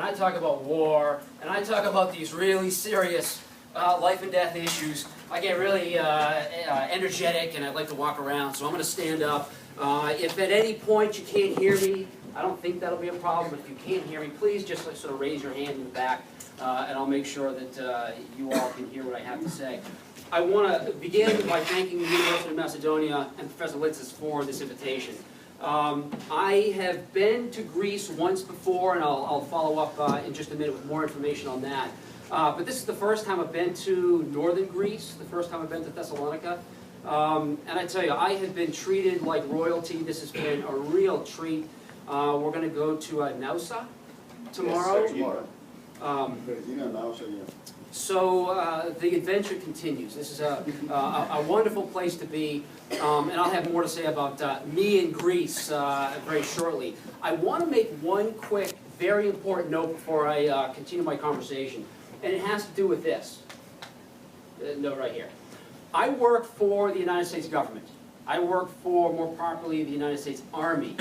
I talk about war, and I talk about these really serious life and death issues, I get really energetic and I'd like to walk around, so I'm going to stand up. If at any point you can't hear me, I don't think that'll be a problem, but if you can't hear me, please just sort of raise your hand in the back, and I'll make sure that you all can hear what I have to say. I want to begin by thanking the University of Macedonia and Professor Litzis for this invitation. I have been to Greece once before, and I'll follow up in just a minute with more information on that. But this is the first time I've been to northern Greece, the first time I've been to Thessalonica. And I tell you, I have been treated like royalty. This has been a real treat. We're going to go to Nausa tomorrow. Yes, tomorrow. So the adventure continues. This is a wonderful place to be, and I'll have more to say about me in Greece very shortly. I want to make one quick, very important note before I continue my conversation, and it has to do with this note right here. I work for the United States government. I work for, more properly, the United States Army,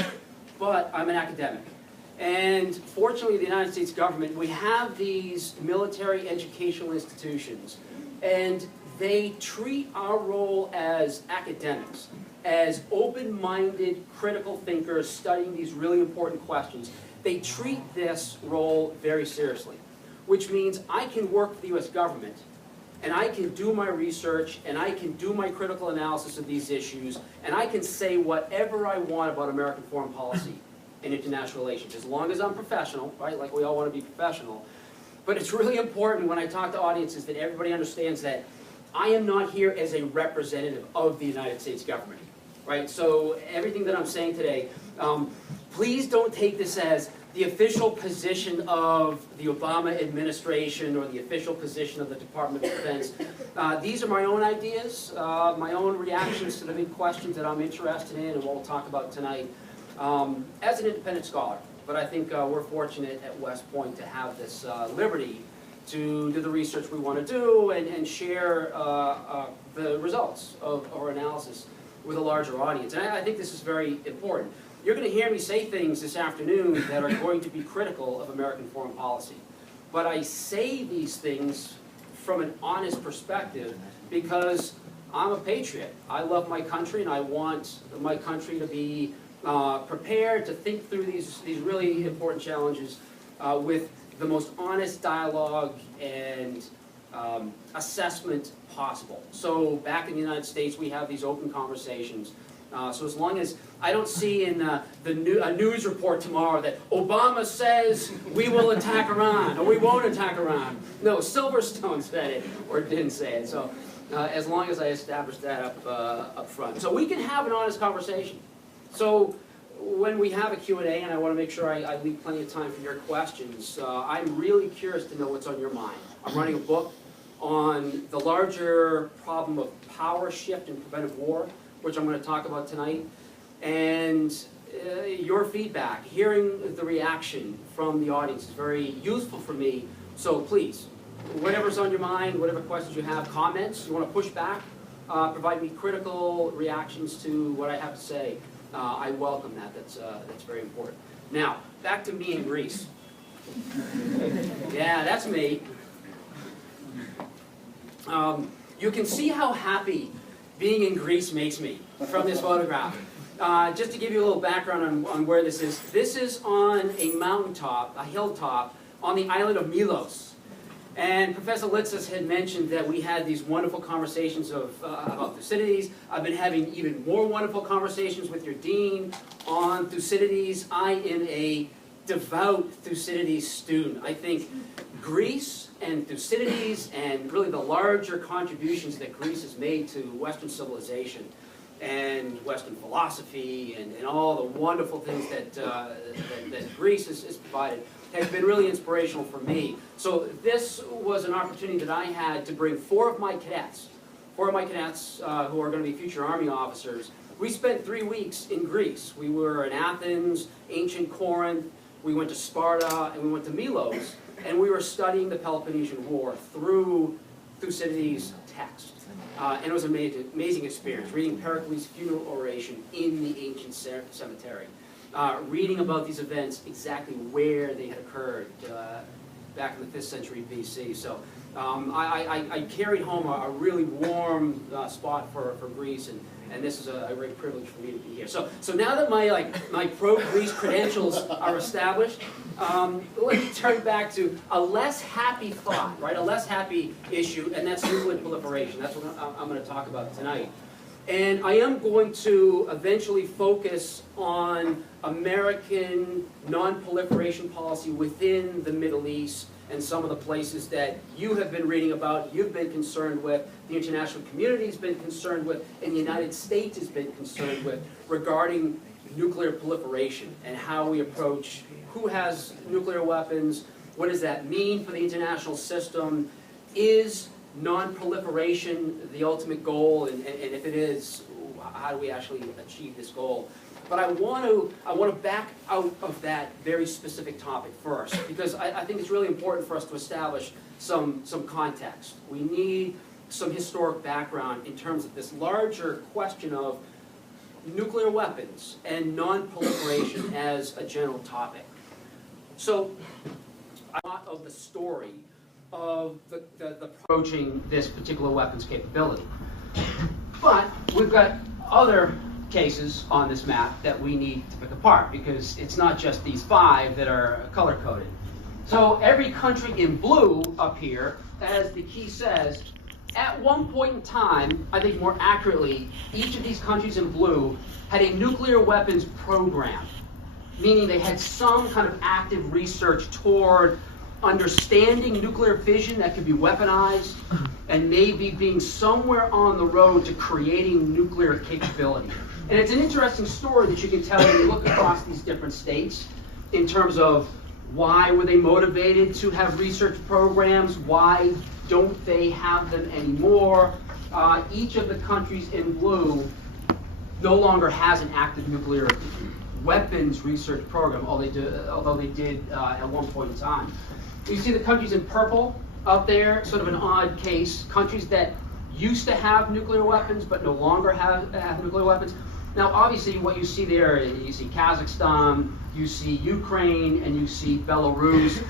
but I'm an academic. And fortunately, the United States government, we have these military educational institutions, and they treat our role as academics, as open-minded, critical thinkers studying these really important questions. They treat this role very seriously, which means I can work for the U.S. government, and I can do my research, and I can do my critical analysis of these issues, and I can say whatever I want about American foreign policy and international relations, as long as I'm professional, right? Like we all want to be professional. But it's really important when I talk to audiences that everybody understands that I am not here as a representative of the United States government, right? So everything that I'm saying today, please don't take this as the official position of the Obama administration or the official position of the Department of Defense. These are my own ideas, my own reactions to the big questions that I'm interested in and what we'll talk about tonight. As an independent scholar, but I think we're fortunate at West Point to have this liberty to do the research we want to do and share the results of our analysis with a larger audience. And I think this is very important. You're going to hear me say things this afternoon that are going to be critical of American foreign policy. But I say these things from an honest perspective because I'm a patriot. I love my country and I want my country to be prepared to think through these really important challenges with the most honest dialogue and assessment possible. So back in the United States, we have these open conversations. So as long as I don't see in a news report tomorrow that Obama says we will attack Iran or we won't attack Iran. No, Silverstone said it or didn't say it. So as long as I establish that up front. So we can have an honest conversation. So when we have a Q&A, and I want to make sure I leave plenty of time for your questions, I'm really curious to know what's on your mind. I'm writing a book on the larger problem of power shift and preventive war, which I'm going to talk about tonight, and your feedback, hearing the reaction from the audience is very useful for me. So please, whatever's on your mind, whatever questions you have, comments, you want to push back, provide me critical reactions to what I have to say. I welcome that. That's very important. Now, back to me in Greece. Yeah, that's me. You can see how happy being in Greece makes me from this photograph. Just to give you a little background on where this is on a mountaintop, a hilltop, on the island of Milos. And Professor Litzis had mentioned that we had these wonderful conversations about Thucydides. I've been having even more wonderful conversations with your dean on Thucydides. I am a devout Thucydides student. I think Greece and Thucydides and really the larger contributions that Greece has made to Western civilization and Western philosophy and all the wonderful things that Greece has provided has been really inspirational for me. So this was an opportunity that I had to bring four of my cadets who are going to be future Army officers. We spent 3 weeks in Greece. We were in Athens, ancient Corinth, we went to Sparta, and we went to Milos, and we were studying the Peloponnesian War through Thucydides' text. And it was an amazing experience, reading Pericles' funeral oration in the ancient cemetery. reading about these events, exactly where they had occurred back in the 5th century BC. So I carried home a really warm spot for Greece, and this is a great privilege for me to be here. So now that my pro-Greece credentials are established, let me turn back to a less happy thought, right? A less happy issue, and that's nuclear proliferation. That's what I'm going to talk about tonight. And I am going to eventually focus on American non-proliferation policy within the Middle East and some of the places that you have been reading about, you've been concerned with, the international community has been concerned with, and the United States has been concerned with regarding nuclear proliferation and how we approach who has nuclear weapons, what does that mean for the international system, is non-proliferation the ultimate goal, and if it is, how do we actually achieve this goal? But I want to back out of that very specific topic first, because I think it's really important for us to establish some context. We need some historic background in terms of this larger question of nuclear weapons and non-proliferation as a general topic. So, a lot of the story of the approaching this particular weapons capability. But we've got other cases on this map that we need to pick apart, because it's not just these 5 that are color-coded. So every country in blue up here, as the key says, at one point in time, I think more accurately, each of these countries in blue had a nuclear weapons program, meaning they had some kind of active research toward understanding nuclear fission that could be weaponized, and maybe being somewhere on the road to creating nuclear capability. And it's an interesting story that you can tell when you look across these different states in terms of why were they motivated to have research programs, why don't they have them anymore. Each of the countries in blue no longer has an active nuclear weapons research program, although they did at one point in time. You see the countries in purple up there, sort of an odd case, countries that used to have nuclear weapons but no longer have nuclear weapons. Now obviously what you see there, you see Kazakhstan, you see Ukraine, and you see Belarus.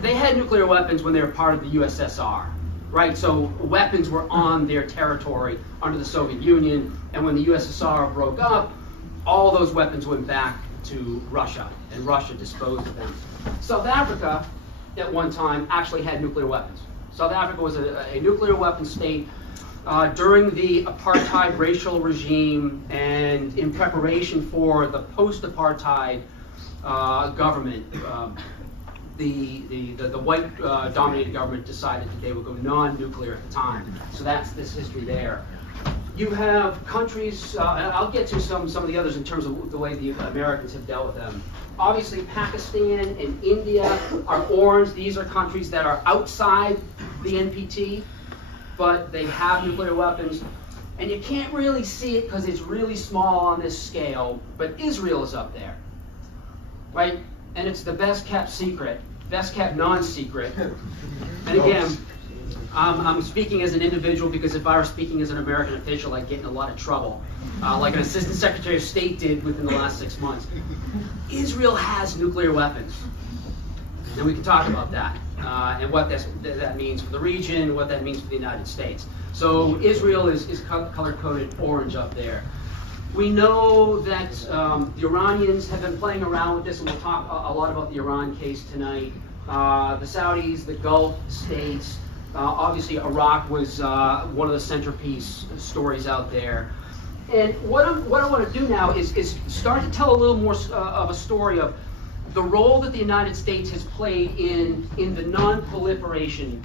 They had nuclear weapons when they were part of the USSR, right? So weapons were on their territory under the Soviet Union, and when the USSR broke up, all those weapons went back to Russia, and Russia disposed of them. South Africa, at one time, actually had nuclear weapons. South Africa was a nuclear weapons state during the apartheid racial regime, and in preparation for the post-apartheid government, the white dominated government decided that they would go non-nuclear at the time. So that's this history there. You have countries, and I'll get to some of the others in terms of the way the Americans have dealt with them. Obviously, Pakistan and India are orange. These are countries that are outside the NPT, but they have nuclear weapons. And you can't really see it because it's really small on this scale, but Israel is up there, right? And it's the best kept secret, best kept non-secret. And again, I'm speaking as an individual because if I were speaking as an American official, I'd get in a lot of trouble, like an Assistant Secretary of State did within the last 6 months. Israel has nuclear weapons, and we can talk about that, and what that means for the region, what that means for the United States. So Israel is color-coded orange up there. We know that the Iranians have been playing around with this, and we'll talk a lot about the Iran case tonight. The Saudis, the Gulf states, obviously Iraq was one of the centerpiece stories out there. And what I want to do now is start to tell a little more of a story of the role that the United States has played in the non-proliferation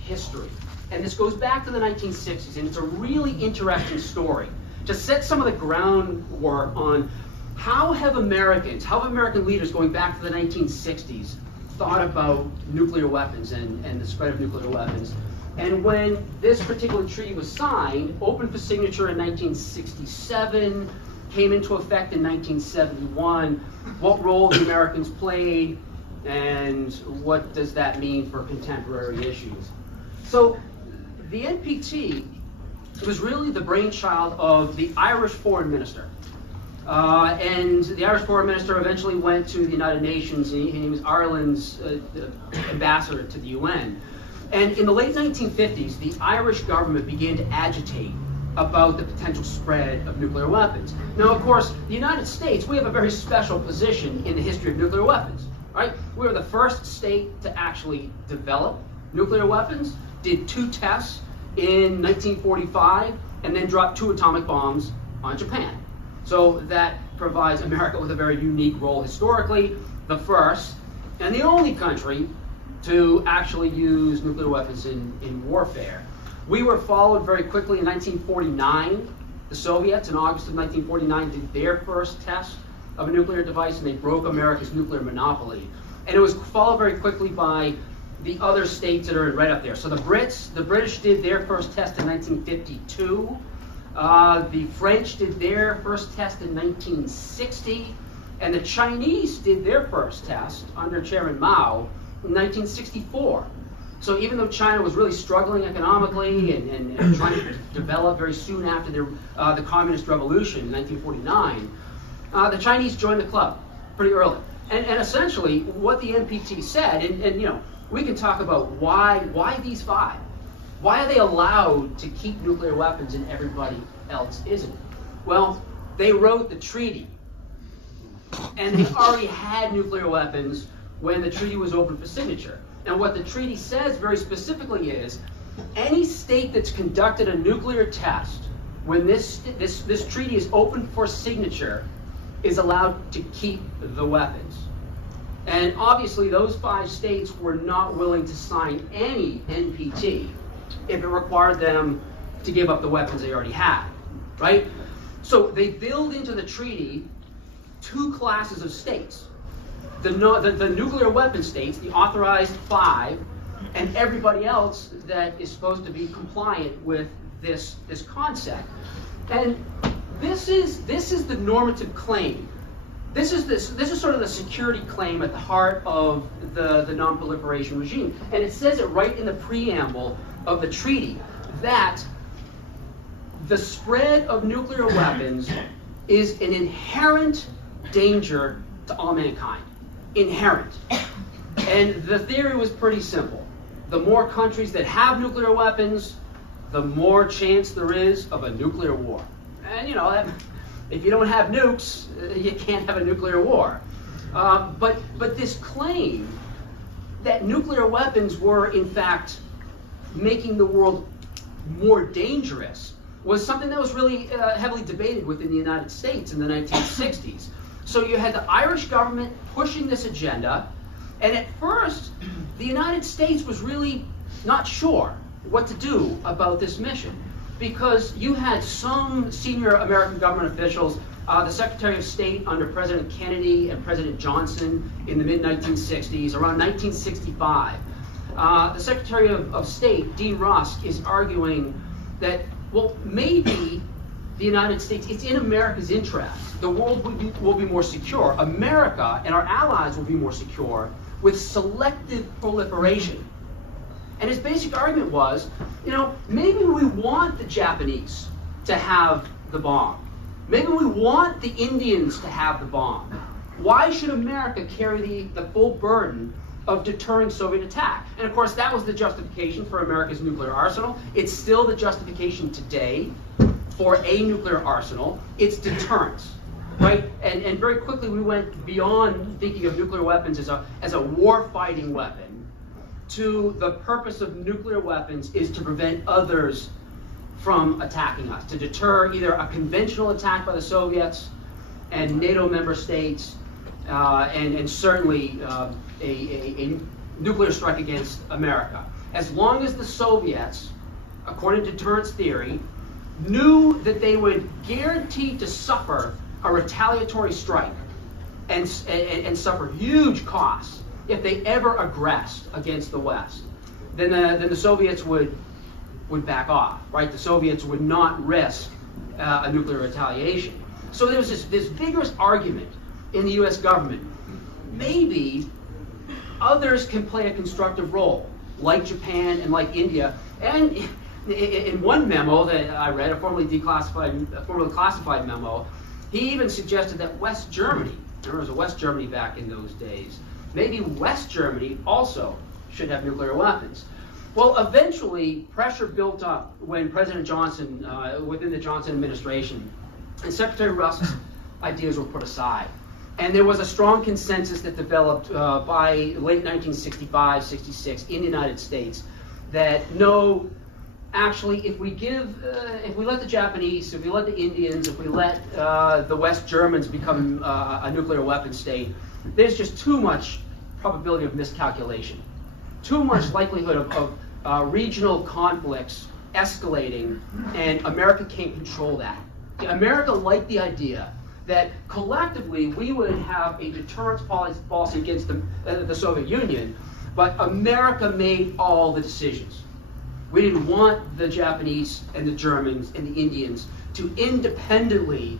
history. And this goes back to the 1960s, and it's a really interesting story to set some of the groundwork on how have American leaders going back to the 1960s thought about nuclear weapons and the spread of nuclear weapons. And when this particular treaty was signed, opened for signature in 1967, came into effect in 1971, what role the Americans played, and what does that mean for contemporary issues? So the NPT was really the brainchild of the Irish foreign minister. And the Irish foreign minister eventually went to the United Nations, and he was Ireland's ambassador to the UN. And in the late 1950s, the Irish government began to agitate about the potential spread of nuclear weapons. Now, of course, the United States, we have a very special position in the history of nuclear weapons, right? We were the first state to actually develop nuclear weapons, did 2 tests in 1945, and then dropped 2 atomic bombs on Japan. So that provides America with a very unique role historically, the first and the only country to actually use nuclear weapons in warfare. We were followed very quickly in 1949. The Soviets, in August of 1949, did their first test of a nuclear device, and they broke America's nuclear monopoly. And it was followed very quickly by the other states that are right up there. So the British did their first test in 1952. The French did their first test in 1960. And the Chinese did their first test under Chairman Mao in 1964. So even though China was really struggling economically and trying to develop very soon after the Communist Revolution in 1949, the Chinese joined the club pretty early. And essentially what the NPT said, and you know, we can talk about why these 5? Why are they allowed to keep nuclear weapons and everybody else isn't? Well, they wrote the treaty, and they already had nuclear weapons when the treaty was open for signature. And what the treaty says very specifically is, any state that's conducted a nuclear test, when this treaty is open for signature, is allowed to keep the weapons. And obviously those 5 states were not willing to sign any NPT if it required them to give up the weapons they already had, right? So they build into the treaty 2 classes of states. The nuclear weapon states, the authorized 5, and everybody else that is supposed to be compliant with this concept. And this is the normative claim. This is sort of the security claim at the heart of the non-proliferation regime. And it says it right in the preamble of the treaty that the spread of nuclear weapons is an inherent danger to all mankind. Inherent. And the theory was pretty simple. The more countries that have nuclear weapons, the more chance there is of a nuclear war. And you know, if you don't have nukes, you can't have a nuclear war. But this claim that nuclear weapons were in fact making the world more dangerous was something that was really heavily debated within the United States in the 1960s. So you had the Irish government pushing this agenda, and at first, the United States was really not sure what to do about this mission, because you had some senior American government officials, the Secretary of State under President Kennedy and President Johnson in the mid-1960s, around 1965. The Secretary of State, Dean Rusk, is arguing that, well, maybe the United States, it's in America's interest. The world will be more secure. America and our allies will be more secure with selective proliferation. And his basic argument was, you know, maybe we want the Japanese to have the bomb. Maybe we want the Indians to have the bomb. Why should America carry the full burden of deterring Soviet attack? And of course, that was the justification for America's nuclear arsenal. It's still the justification today for a nuclear arsenal. It's deterrence, right? And very quickly we went beyond thinking of nuclear weapons as a war-fighting weapon to the purpose of nuclear weapons is to prevent others from attacking us, to deter either a conventional attack by the Soviets and NATO member states, and certainly a nuclear strike against America. As long as the Soviets, according to deterrence theory, knew that they would guarantee to suffer a retaliatory strike and suffer huge costs if they ever aggressed against the West, then the Soviets would back off, right? The Soviets would not risk a nuclear retaliation. So there was this vigorous argument in the US government. Maybe others can play a constructive role, like Japan and like India. And in one memo that I read, a formerly classified memo, He even suggested that West Germany, there was a West Germany back in those days, maybe West Germany also should have nuclear weapons. Well, eventually, pressure built up when President Johnson, within the Johnson administration, and Secretary Rusk's ideas were put aside. And there was a strong consensus that developed by late 1965, 66 in the United States that no, actually, if we let the Japanese, if we let the Indians, if we let the West Germans become a nuclear weapon state, there's just too much probability of miscalculation, too much likelihood of regional conflicts escalating, and America can't control that. America liked the idea that collectively we would have a deterrence policy against the Soviet Union, but America made all the decisions. We didn't want the Japanese and the Germans and the Indians to independently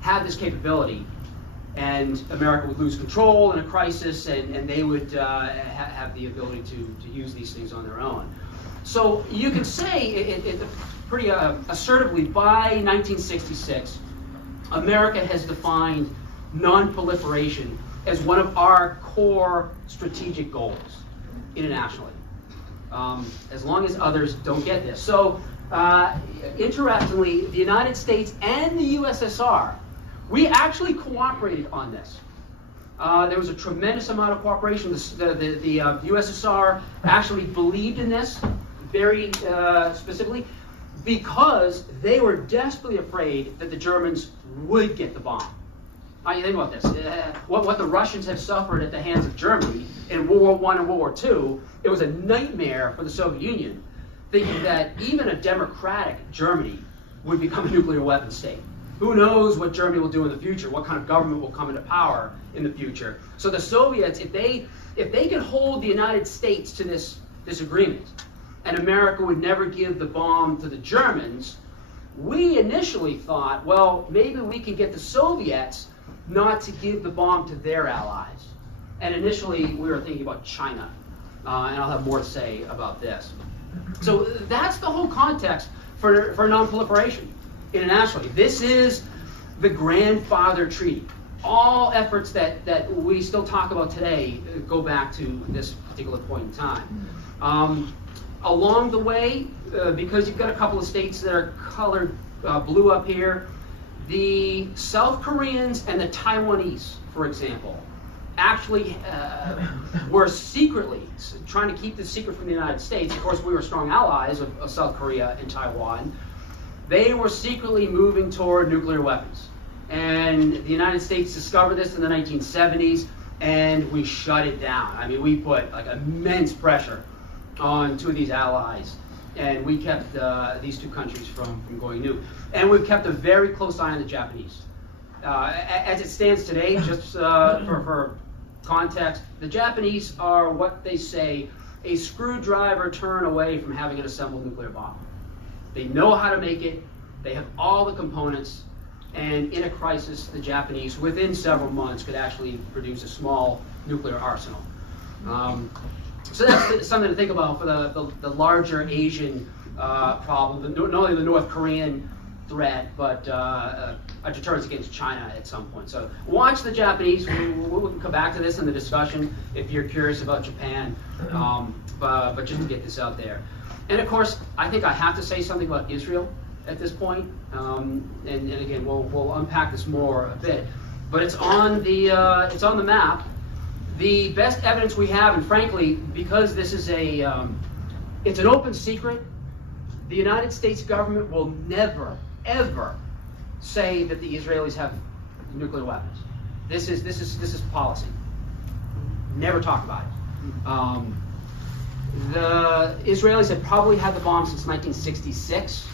have this capability, and America would lose control in a crisis, and they would have the ability to use these things on their own. So you could say it pretty assertively, by 1966, America has defined non-proliferation as one of our core strategic goals internationally, as long as others don't get this. So, interestingly, the United States and the USSR, we actually cooperated on this. There was a tremendous amount of cooperation. The USSR actually believed in this very specifically because they were desperately afraid that the Germans would get the bomb. Now you think about this. What the Russians have suffered at the hands of Germany in World War I and World War II, it was a nightmare for the Soviet Union, thinking that even a democratic Germany would become a nuclear weapon state. Who knows what Germany will do in the future, what kind of government will come into power in the future. So the Soviets, if they could hold the United States to this agreement, and America would never give the bomb to the Germans, we initially thought, well, maybe we can get the Soviets not to give the bomb to their allies. And initially, we were thinking about China. And I'll have more to say about this. So that's the whole context for non-proliferation internationally. This is the grandfather treaty. All efforts that we still talk about today go back to this particular point in time. Along the way, because you've got a couple of states that are colored blue up here, the South Koreans and the Taiwanese, for example, actually were secretly trying to keep this secret from the United States. Of course, we were strong allies of South Korea and Taiwan. They were secretly moving toward nuclear weapons. And the United States discovered this in the 1970s, and we shut it down. I mean, we put like immense pressure on two of these allies, and we kept these two countries from going nuke. And we've kept a very close eye on the Japanese. As it stands today, just for context, the Japanese are what they say a screwdriver turn away from having an assembled nuclear bomb. They know how to make it, they have all the components, and in a crisis, the Japanese, within several months, could actually produce a small nuclear arsenal. So that's something to think about for the larger Asian problem, not only the North Korean threat, but a deterrence against China at some point. So watch the Japanese. We can come back to this in the discussion if you're curious about Japan, but just to get this out there. And of course, I think I have to say something about Israel at this point. And again, we'll unpack this more a bit. But it's on the map. The best evidence we have, and frankly, because this is it's an open secret, the United States government will never, ever say that the Israelis have nuclear weapons. This is policy. Never talk about it. The Israelis have probably had the bomb since 1966,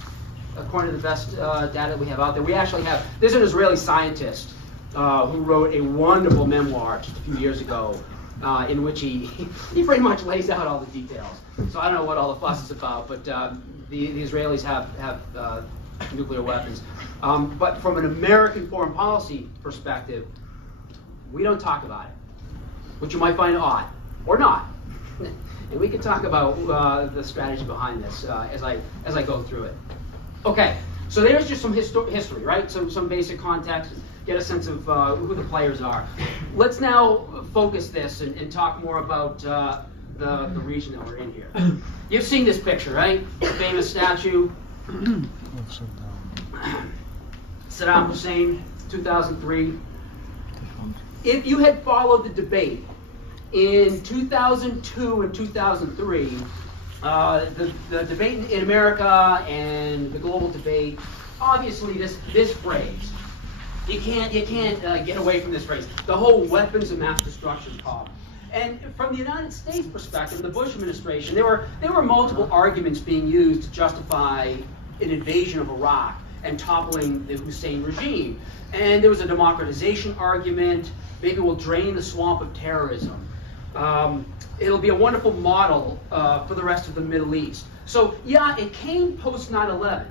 according to the best data that we have out there. We actually have, there's an Israeli scientist who wrote a wonderful memoir just a few years ago in which he pretty much lays out all the details. So I don't know what all the fuss is about, but the Israelis have nuclear weapons. But from an American foreign policy perspective, we don't talk about it, which you might find odd, or not. And we can talk about the strategy behind this as I go through it. Okay, so there's just some history, right? Some basic context. get a sense of who the players are. Let's now focus this and talk more about the region that we're in here. You've seen this picture, right? The famous statue. Saddam Hussein, 2003. If you had followed the debate in 2002 and 2003, the debate in America and the global debate, obviously this phrase, you can't get away from this phrase, the whole weapons of mass destruction problem. And from the United States perspective, the Bush administration, there were multiple arguments being used to justify an invasion of Iraq and toppling the Hussein regime. And there was a democratization argument. Maybe we'll drain the swamp of terrorism. It'll be a wonderful model for the rest of the Middle East. So yeah, it came post 9/11.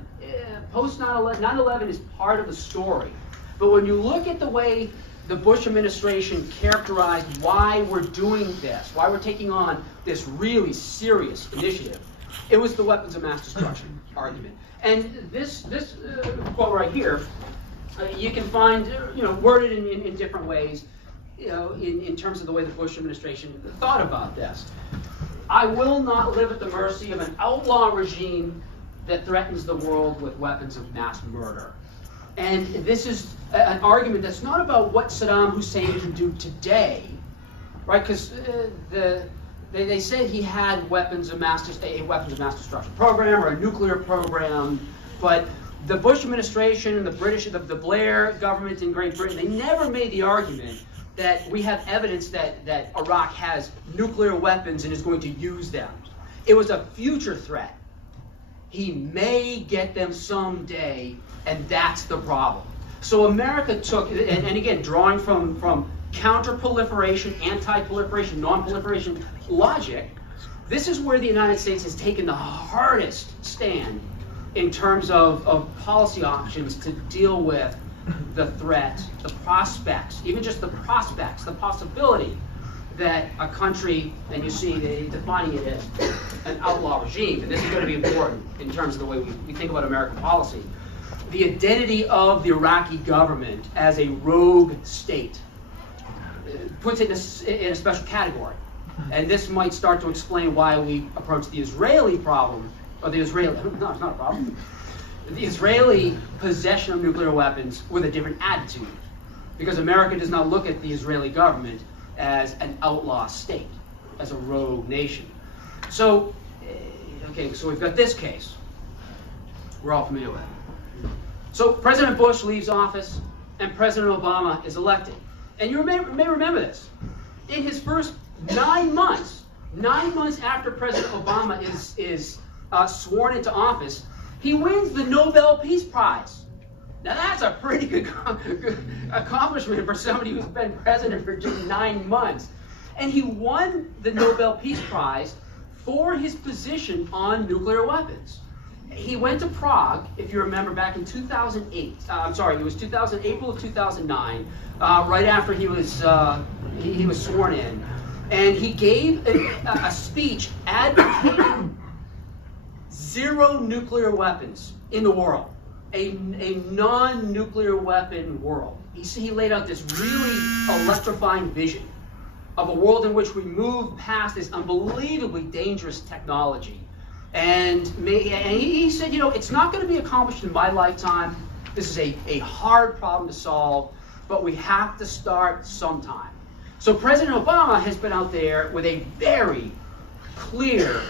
Post 9/11, 9/11 is part of the story. But when you look at the way the Bush administration characterized why we're doing this, why we're taking on this really serious initiative, it was the weapons of mass destruction argument. And this quote right here, you can find worded in different ways, in terms of the way the Bush administration thought about this. I will not live at the mercy of an outlaw regime that threatens the world with weapons of mass murder. And this is an argument that's not about what Saddam Hussein can do today, right? Because they said he had a weapons of mass destruction program or a nuclear program, but the Bush administration and the Blair government in Great Britain, they never made the argument that we have evidence that Iraq has nuclear weapons and is going to use them. It was a future threat. He may get them someday, and that's the problem. So America took, and again, drawing from counter-proliferation, anti-proliferation, non-proliferation logic, this is where the United States has taken the hardest stand in terms of policy options to deal with the threat, the prospects, even just the prospects, the possibility that a country, and you see they defining it as an outlaw regime, and this is going to be important in terms of the way we think about American policy, the identity of the Iraqi government as a rogue state puts it in a special category. And this might start to explain why we approach the Israeli problem, or the Israeli, no, it's not a problem, the Israeli possession of nuclear weapons with a different attitude. Because America does not look at the Israeli government as an outlaw state, as a rogue nation. So, okay, so we've got this case. We're all familiar with it. So President Bush leaves office and President Obama is elected. And you may remember this. In his first 9 months after President Obama is sworn into office, he wins the Nobel Peace Prize. Now that's a pretty good accomplishment for somebody who's been president for just 9 months. And he won the Nobel Peace Prize for his position on nuclear weapons. He went to Prague, if you remember, back in 2008. It was April of 2009, right after he was sworn in. And he gave a speech advocating zero nuclear weapons in the world, a non-nuclear weapon world. He laid out this really electrifying vision of a world in which we move past this unbelievably dangerous technology. And he said, it's not going to be accomplished in my lifetime. This is a hard problem to solve, but we have to start sometime. So President Obama has been out there with a very clear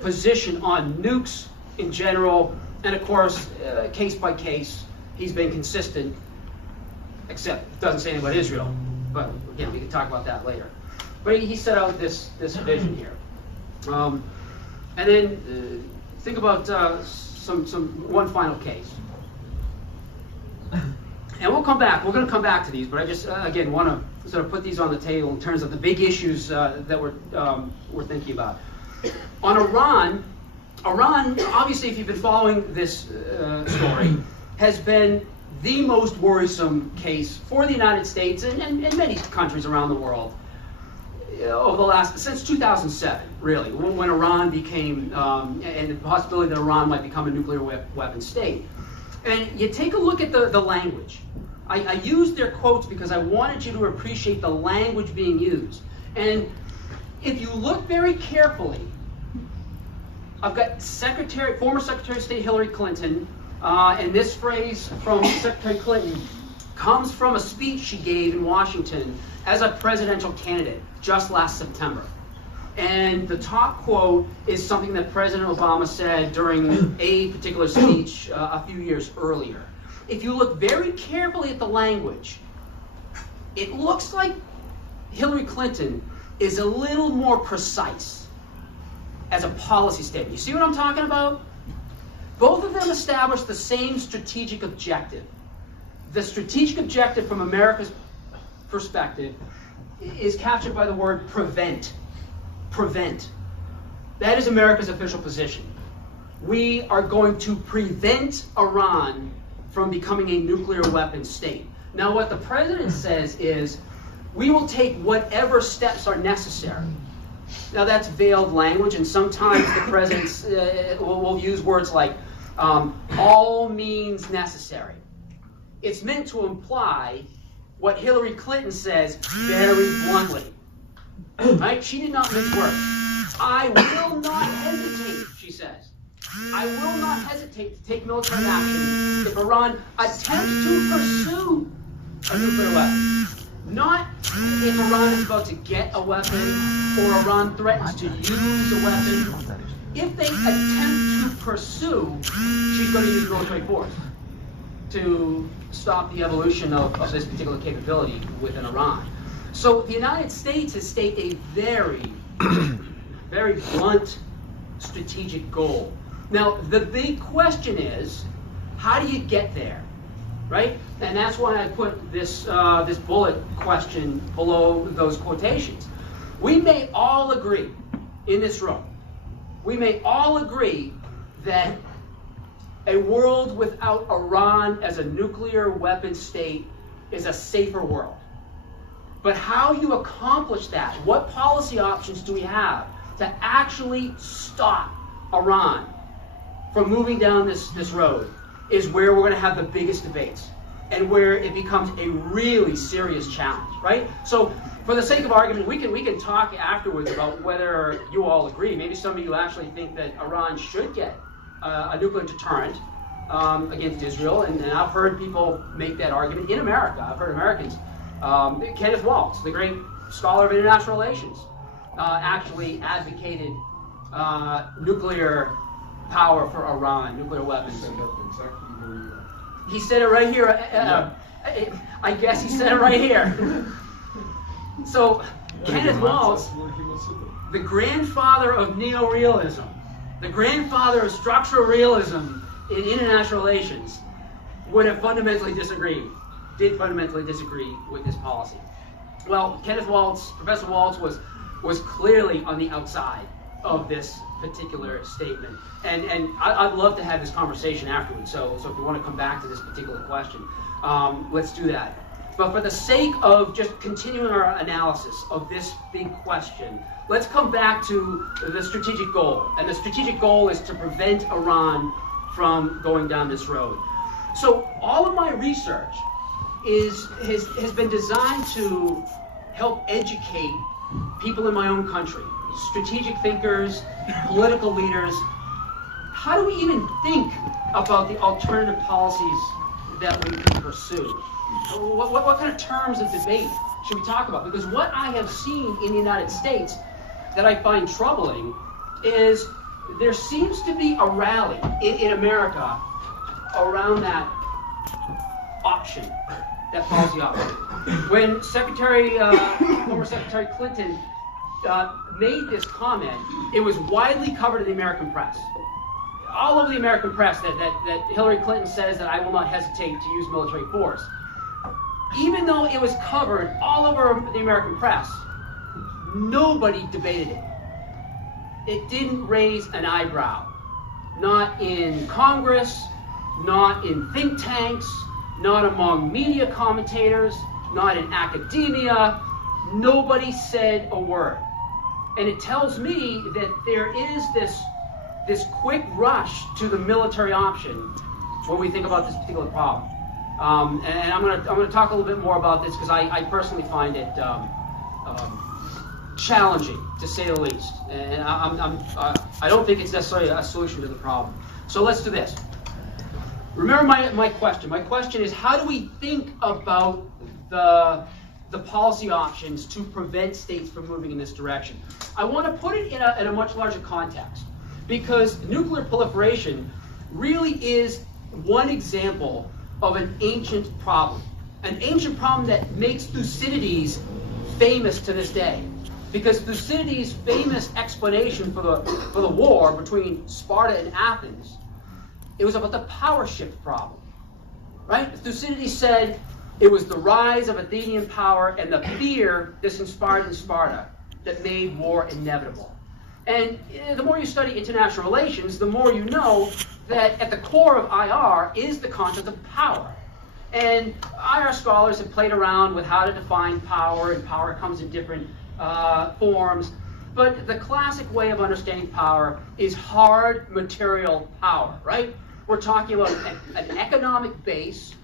position on nukes in general, and of course, case by case, he's been consistent, except it doesn't say anything about Israel. But again, we can talk about that later. But he set out this vision here. And then think about one final case. And we'll come back. We're going to come back to these, but I just again want to sort of put these on the table in terms of the big issues that we're thinking about. On Iran, obviously, if you've been following this story, has been the most worrisome case for the United States and many countries around the world over since 2007, really, when Iran became, and the possibility that Iran might become a nuclear weapon state. And you take a look at the language. I used their quotes because I wanted you to appreciate the language being used. And if you look very carefully, I've got former Secretary of State Hillary Clinton, and this phrase from Secretary Clinton comes from a speech she gave in Washington as a presidential candidate just last September. And the top quote is something that President Obama said during a particular speech a few years earlier. If you look very carefully at the language, it looks like Hillary Clinton is a little more precise as a policy statement. You see what I'm talking about? Both of them establish the same strategic objective. The strategic objective from America's perspective is captured by the word prevent. Prevent. That is America's official position. We are going to prevent Iran from becoming a nuclear weapon state. Now, what the president says is, we will take whatever steps are necessary. Now, that's veiled language, and sometimes the president will use words like, all means necessary. It's meant to imply what Hillary Clinton says very bluntly. Right? She did not mince words. I will not hesitate, she says. I will not hesitate to take military action if Iran attempts to pursue a nuclear weapon. Not if Iran is about to get a weapon or Iran threatens to use a weapon. If they attempt to pursue, she's going to use military force to stop the evolution of this particular capability within Iran. So the United States has stated a very, very blunt strategic goal. Now, the big question is, how do you get there, right? And that's why I put this, this bullet question below those quotations. We may all agree in this room, we may all agree that a world without Iran as a nuclear weapon state is a safer world. But how you accomplish that, what policy options do we have to actually stop Iran from moving down this road, is where we're going to have the biggest debates and where it becomes a really serious challenge, right? So for the sake of argument, we can talk afterwards about whether you all agree. Maybe some of you actually think that Iran should get a nuclear deterrent against Israel, and I've heard people make that argument in America. I've heard Americans. Kenneth Waltz, the great scholar of international relations, actually advocated nuclear power for Iran, nuclear weapons. He said it right here. I guess he said it right here. So, Kenneth Waltz, the grandfather of neorealism, the grandfather of structural realism in international relations, would have fundamentally disagreed, did fundamentally disagree with this policy. Well, Kenneth Waltz, Professor Waltz, was clearly on the outside of this particular statement. And I'd love to have this conversation afterwards, so if you want to come back to this particular question, let's do that. But for the sake of just continuing our analysis of this big question, let's come back to the strategic goal. And the strategic goal is to prevent Iran from going down this road. So all of my research has been designed to help educate people in my own country, strategic thinkers, political leaders. How do we even think about the alternative policies that we can pursue? What kind of terms of debate should we talk about? Because what I have seen in the United States that I find troubling is there seems to be a rally in America around that option, that policy option. When former Secretary Clinton made this comment, it was widely covered in the American press. All over the American press that Hillary Clinton says that I will not hesitate to use military force. Even though it was covered all over the American press, nobody debated it. It didn't raise an eyebrow. Not in Congress, not in think tanks, not among media commentators, not in academia. Nobody said a word. And it tells me that there is this quick rush to the military option when we think about this particular problem. And I'm gonna talk a little bit more about this because I personally find it challenging, to say the least. And I don't think it's necessarily a solution to the problem. So let's do this. Remember my question. My question is, how do we think about the policy options to prevent states from moving in this direction? I want to put it in a much larger context, because nuclear proliferation really is one example of an ancient problem that makes Thucydides famous to this day. Because Thucydides' famous explanation for the war between Sparta and Athens, it was about the power shift problem, right? Thucydides said it was the rise of Athenian power and the fear this inspired in Sparta that made war inevitable. And the more you study international relations, the more you know that at the core of IR is the concept of power. And IR scholars have played around with how to define power, and power comes in different forms. But the classic way of understanding power is hard material power, right? We're talking about an economic base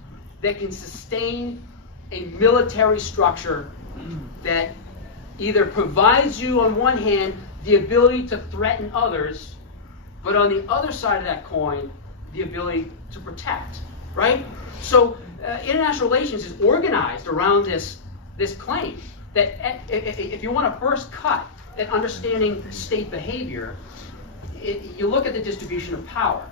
that can sustain a military structure that either provides you, on one hand, the ability to threaten others, but on the other side of that coin, the ability to protect, right? So international relations is organized around this claim that if you want to first cut at understanding state behavior, you look at the distribution of power.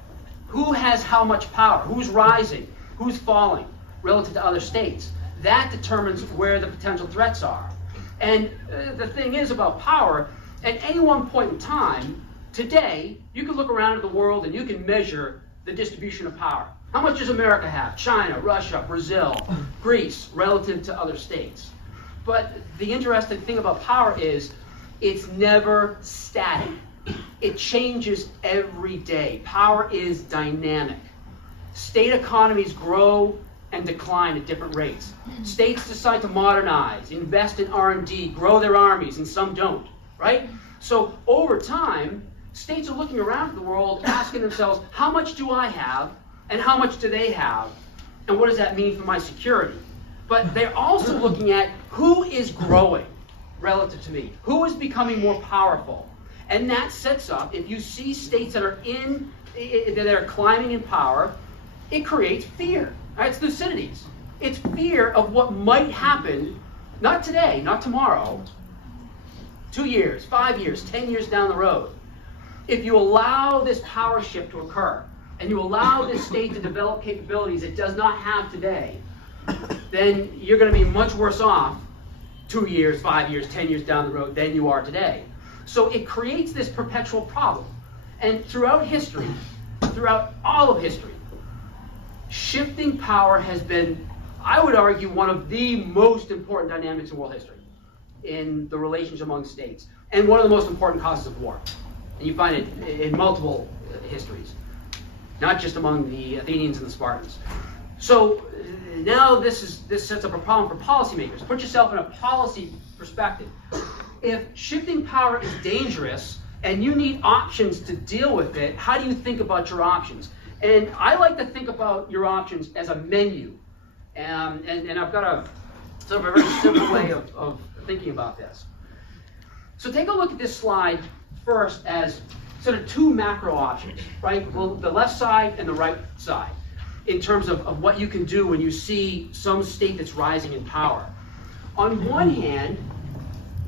Who has how much power? Who's rising? Who's falling relative to other states? That determines where the potential threats are. And the thing is about power, at any one point in time, today, you can look around at the world and you can measure the distribution of power. How much does America have? China, Russia, Brazil, Greece, relative to other states. But the interesting thing about power is it's never static. It changes every day. Power is dynamic. State economies grow and decline at different rates. States decide to modernize, invest in R&D, grow their armies, and some don't, right? So over time, states are looking around at the world, asking themselves, how much do I have, and how much do they have, and what does that mean for my security? But they're also looking at who is growing relative to me, who is becoming more powerful. And that sets up, if you see states that are climbing in power, it creates fear. Right? It's Thucydides. It's fear of what might happen, not today, not tomorrow, 2 years, 5 years, 10 years down the road. If you allow this power shift to occur, and you allow this state to develop capabilities it does not have today, then you're going to be much worse off 2 years, 5 years, 10 years down the road than you are today. So it creates this perpetual problem. And throughout history, throughout all of history, shifting power has been, I would argue, one of the most important dynamics in world history in the relations among states, and one of the most important causes of war. And you find it in multiple histories, not just among the Athenians and the Spartans. So now this sets up a problem for policymakers. Put yourself in a policy perspective. If shifting power is dangerous and you need options to deal with it, how do you think about your options? And I like to think about your options as a menu. And I've got a sort of a very simple way of thinking about this. So take a look at this slide first as sort of two macro options, right? Well, the left side and the right side, in terms of what you can do when you see some state that's rising in power. On one hand,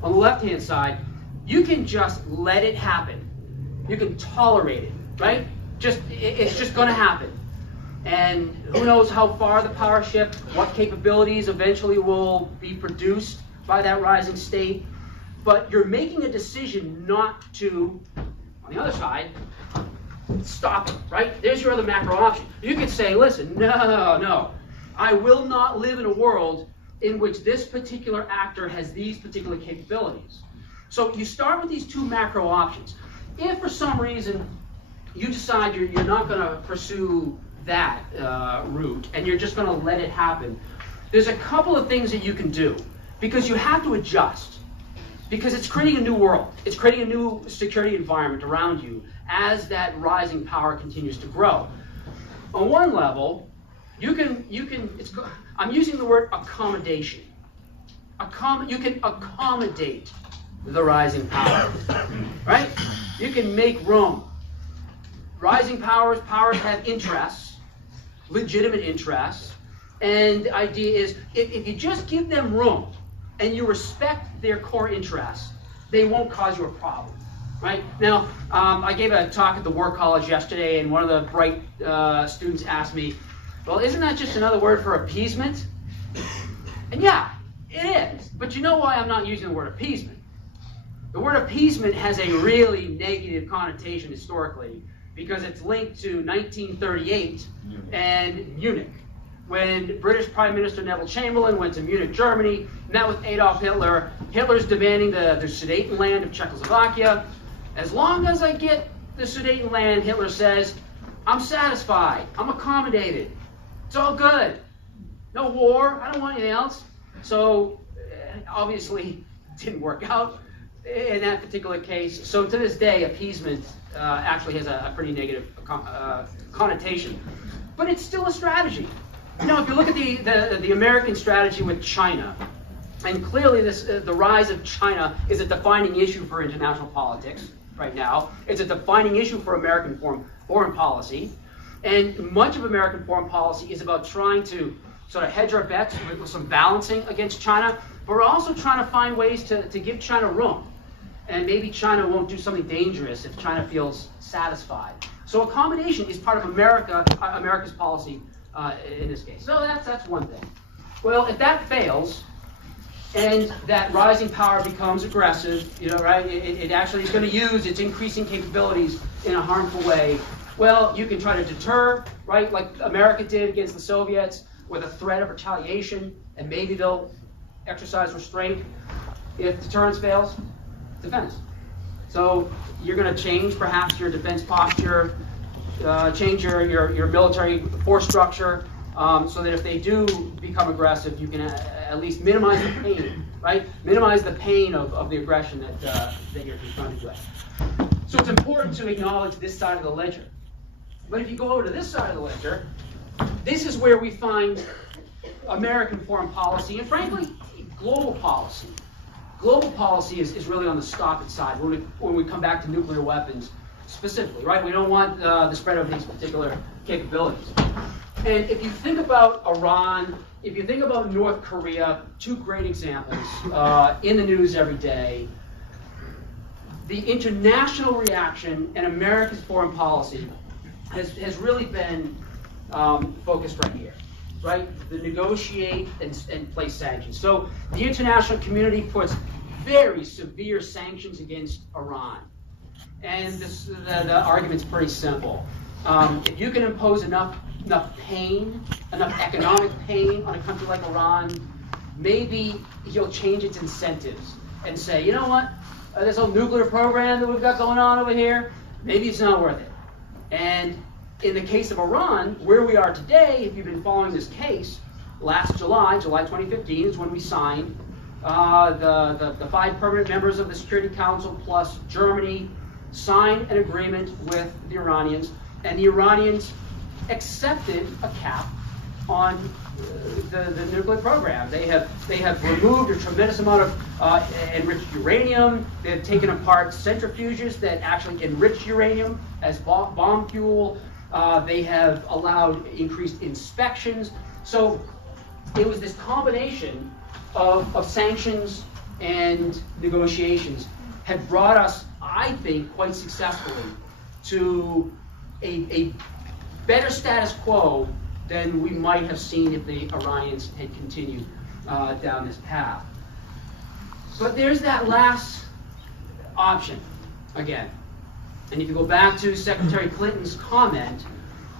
on the left-hand side, you can just let it happen. You can tolerate it, right? It's just going to happen. And who knows how far the power shift, what capabilities eventually will be produced by that rising state. But you're making a decision not to, on the other side, stop it, right? There's your other macro option. You could say, listen, no, I will not live in a world in which this particular actor has these particular capabilities. So you start with these two macro options. If for some reason you decide you're not going to pursue that route and you're just going to let it happen, there's a couple of things that you can do, because you have to adjust. Because it's creating a new world. It's creating a new security environment around you as that rising power continues to grow. On one level, I'm using the word accommodation. You can accommodate the rising powers, right? You can make room. Rising powers have interests, legitimate interests, and the idea is if you just give them room and you respect their core interests, they won't cause you a problem, right? Now, I gave a talk at the War College yesterday, and one of the bright students asked me, well, isn't that just another word for appeasement? And yeah, it is. But you know why I'm not using the word appeasement? The word appeasement has a really negative connotation historically because it's linked to 1938 and Munich, when British Prime Minister Neville Chamberlain went to Munich, Germany, met with Adolf Hitler. Hitler's demanding the Sudetenland of Czechoslovakia. As long as I get the Sudetenland, Hitler says, I'm satisfied, I'm accommodated. It's all good. No war. I don't want anything else. So obviously it didn't work out in that particular case. So to this day, appeasement actually has a pretty negative connotation. But it's still a strategy. You know, if you look at the American strategy with China, and clearly the rise of China is a defining issue for international politics right now. It's a defining issue for American foreign policy. And much of American foreign policy is about trying to sort of hedge our bets with some balancing against China, but we're also trying to find ways to give China room. And maybe China won't do something dangerous if China feels satisfied. So accommodation is part of America's policy in this case. So that's one thing. Well, if that fails, and that rising power becomes aggressive, you know, right? It actually is going to use its increasing capabilities in a harmful way. Well, you can try to deter, right, like America did against the Soviets, with a threat of retaliation, and maybe they'll exercise restraint. If deterrence fails, defense. So you're going to change perhaps your defense posture, change your military force structure, so that if they do become aggressive, you can at least minimize the pain, right? Minimize the pain of the aggression that you're confronted with. So it's important to acknowledge this side of the ledger. But if you go over to this side of the ledger, this is where we find American foreign policy and, frankly, global policy. Global policy is really on the stop it side when we come back to nuclear weapons specifically, right? We don't want the spread of these particular capabilities. And if you think about Iran, if you think about North Korea, two great examples in the news every day, the international reaction and America's foreign policy has really been focused right here, right? The negotiate and place sanctions. So the international community puts very severe sanctions against Iran. And the argument's pretty simple. If you can impose enough pain, enough economic pain on a country like Iran, maybe you'll change its incentives and say, you know what, this whole nuclear program that we've got going on over here, maybe it's not worth it. And in the case of Iran, where we are today, if you've been following this case, last July 2015, is when we signed the 5 permanent members of the Security Council plus Germany signed an agreement with the Iranians, and the Iranians accepted a cap on the nuclear program. They have removed a tremendous amount of enriched uranium. They've taken apart centrifuges that actually enrich uranium as bomb fuel. They have allowed increased inspections. So it was this combination of sanctions and negotiations had brought us, I think, quite successfully to a better status quo than we might have seen if the Iranians had continued down this path. But there's that last option again. And if you go back to Secretary Clinton's comment,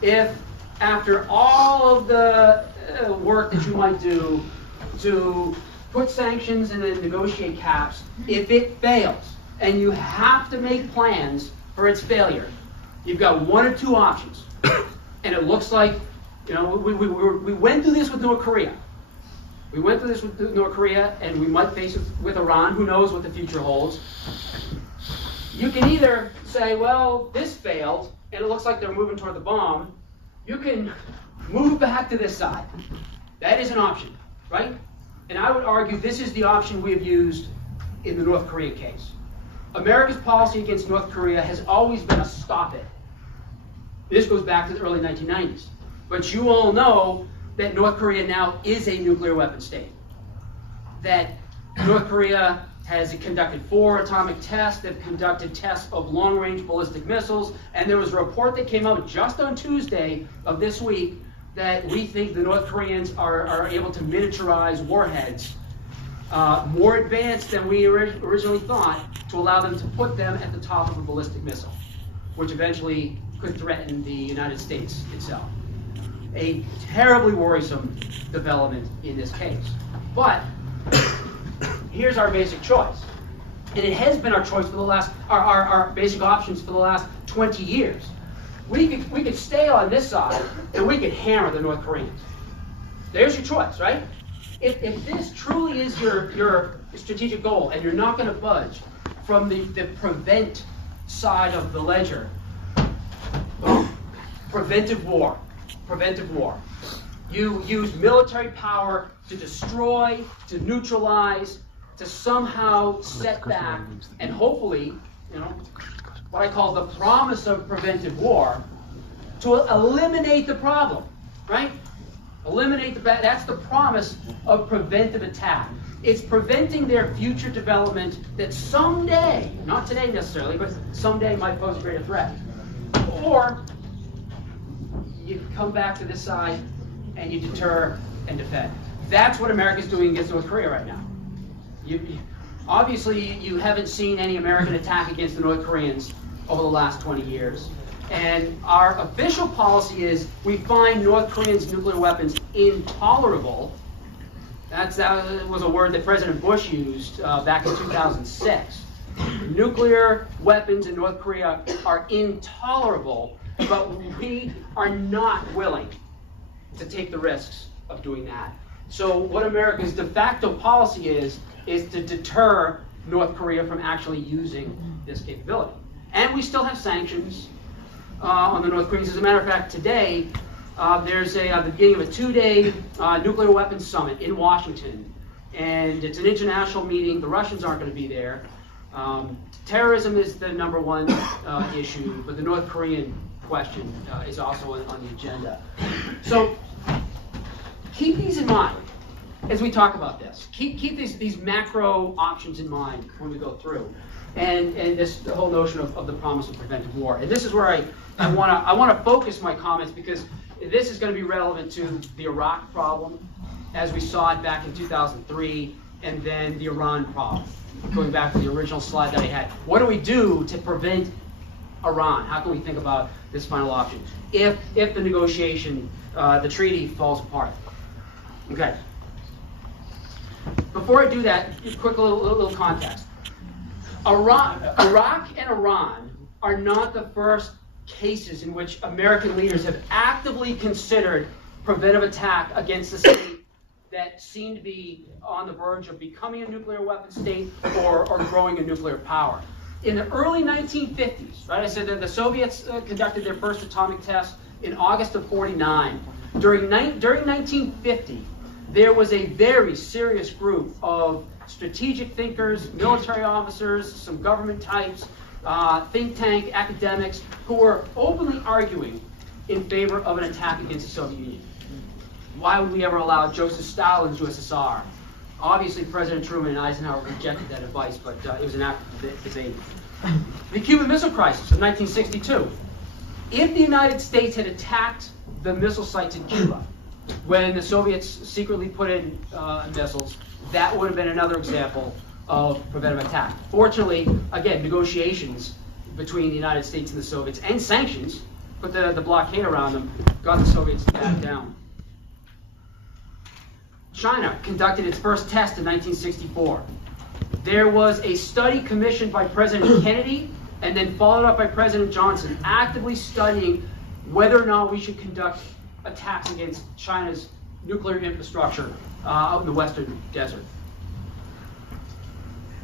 if after all of the work that you might do to put sanctions and then negotiate caps, if it fails and you have to make plans for its failure, you've got one or two options. And it looks like, you know, we went through this with North Korea. We went through this with North Korea, and we might face it with Iran. Who knows what the future holds? You can either say, well, this failed, and it looks like they're moving toward the bomb. You can move back to this side. That is an option, right? And I would argue this is the option we have used in the North Korean case. America's policy against North Korea has always been a stop it. This goes back to the early 1990s. But you all know that North Korea now is a nuclear weapon state. That North Korea has conducted 4 atomic tests. They've conducted tests of long-range ballistic missiles. And there was a report that came out just on Tuesday of this week that we think the North Koreans are able to miniaturize warheads more advanced than we originally thought, to allow them to put them at the top of a ballistic missile, which eventually could threaten the United States itself. A terribly worrisome development in this case. But here's our basic choice. And it has been our choice for the last, our basic options for the last 20 years. We could stay on this side and we could hammer the North Koreans. There's your choice, right? If this truly is your strategic goal and you're not going to budge from the prevent side of the ledger, preventive war. Preventive war. You use military power to destroy, to neutralize, to somehow set back, and hopefully, what I call the promise of preventive war, to eliminate the problem, right? Eliminate the bad. That's the promise of preventive attack. It's preventing their future development that someday, not today necessarily, but someday might pose a greater threat. Or you come back to this side and you deter and defend. That's what America's doing against North Korea right now. Obviously, you haven't seen any American attack against the North Koreans over the last 20 years. And our official policy is we find North Koreans' nuclear weapons intolerable. That was a word that President Bush used back in 2006. Nuclear weapons in North Korea are intolerable, but we are not willing to take the risks of doing that. So what America's de facto policy is to deter North Korea from actually using this capability. And we still have sanctions on the North Koreans. As a matter of fact, today, there's the beginning of a 2-day nuclear weapons summit in Washington. And it's an international meeting. The Russians aren't going to be there. Terrorism is the #1 issue, but the North Korean question is also on the agenda. So keep these in mind as we talk about this. Keep these macro options in mind when we go through. And this the whole notion of the promise of preventive war. And this is where I want to focus my comments, because this is going to be relevant to the Iraq problem as we saw it back in 2003, and then the Iran problem. Going back to the original slide that I had. What do we do to prevent Iran? How can we think about this final option if the negotiation, the treaty falls apart? Okay. Before I do that, quick little context. Iraq and Iran are not the first cases in which American leaders have actively considered preventive attack against a state that seemed to be on the verge of becoming a nuclear weapon state or growing a nuclear power. In the early 1950s, right, I said that the Soviets conducted their first atomic test in August of '49. During 1950, there was a very serious group of strategic thinkers, military officers, some government types, think tank academics, who were openly arguing in favor of an attack against the Soviet Union. Why would we ever allow Joseph Stalin's USSR? Obviously, President Truman and Eisenhower rejected that advice, but it was an active debate. The Cuban Missile Crisis of 1962. If the United States had attacked the missile sites in Cuba when the Soviets secretly put in missiles, that would have been another example of preventive attack. Fortunately, again, negotiations between the United States and the Soviets, and sanctions, put the blockade around them, got the Soviets to back down. China conducted its first test in 1964. There was a study commissioned by President Kennedy and then followed up by President Johnson, actively studying whether or not we should conduct attacks against China's nuclear infrastructure out in the western desert.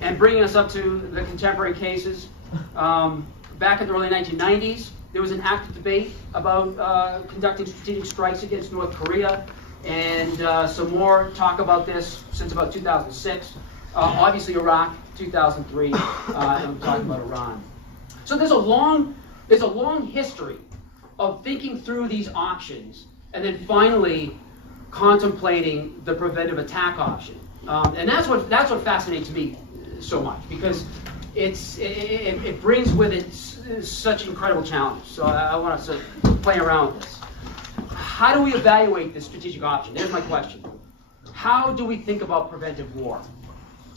And bringing us up to the contemporary cases, back in the early 1990s, There was an active debate about conducting strategic strikes against North Korea, and some more talk about this since about 2006. Obviously Iraq, 2003, and I'm talking about Iran. So there's a long history of thinking through these options, and then finally contemplating the preventive attack option. And that's what fascinates me so much, because it brings with it such incredible challenges. So I want us to play around with this. How do we evaluate this strategic option? There's my question. How do we think about preventive war?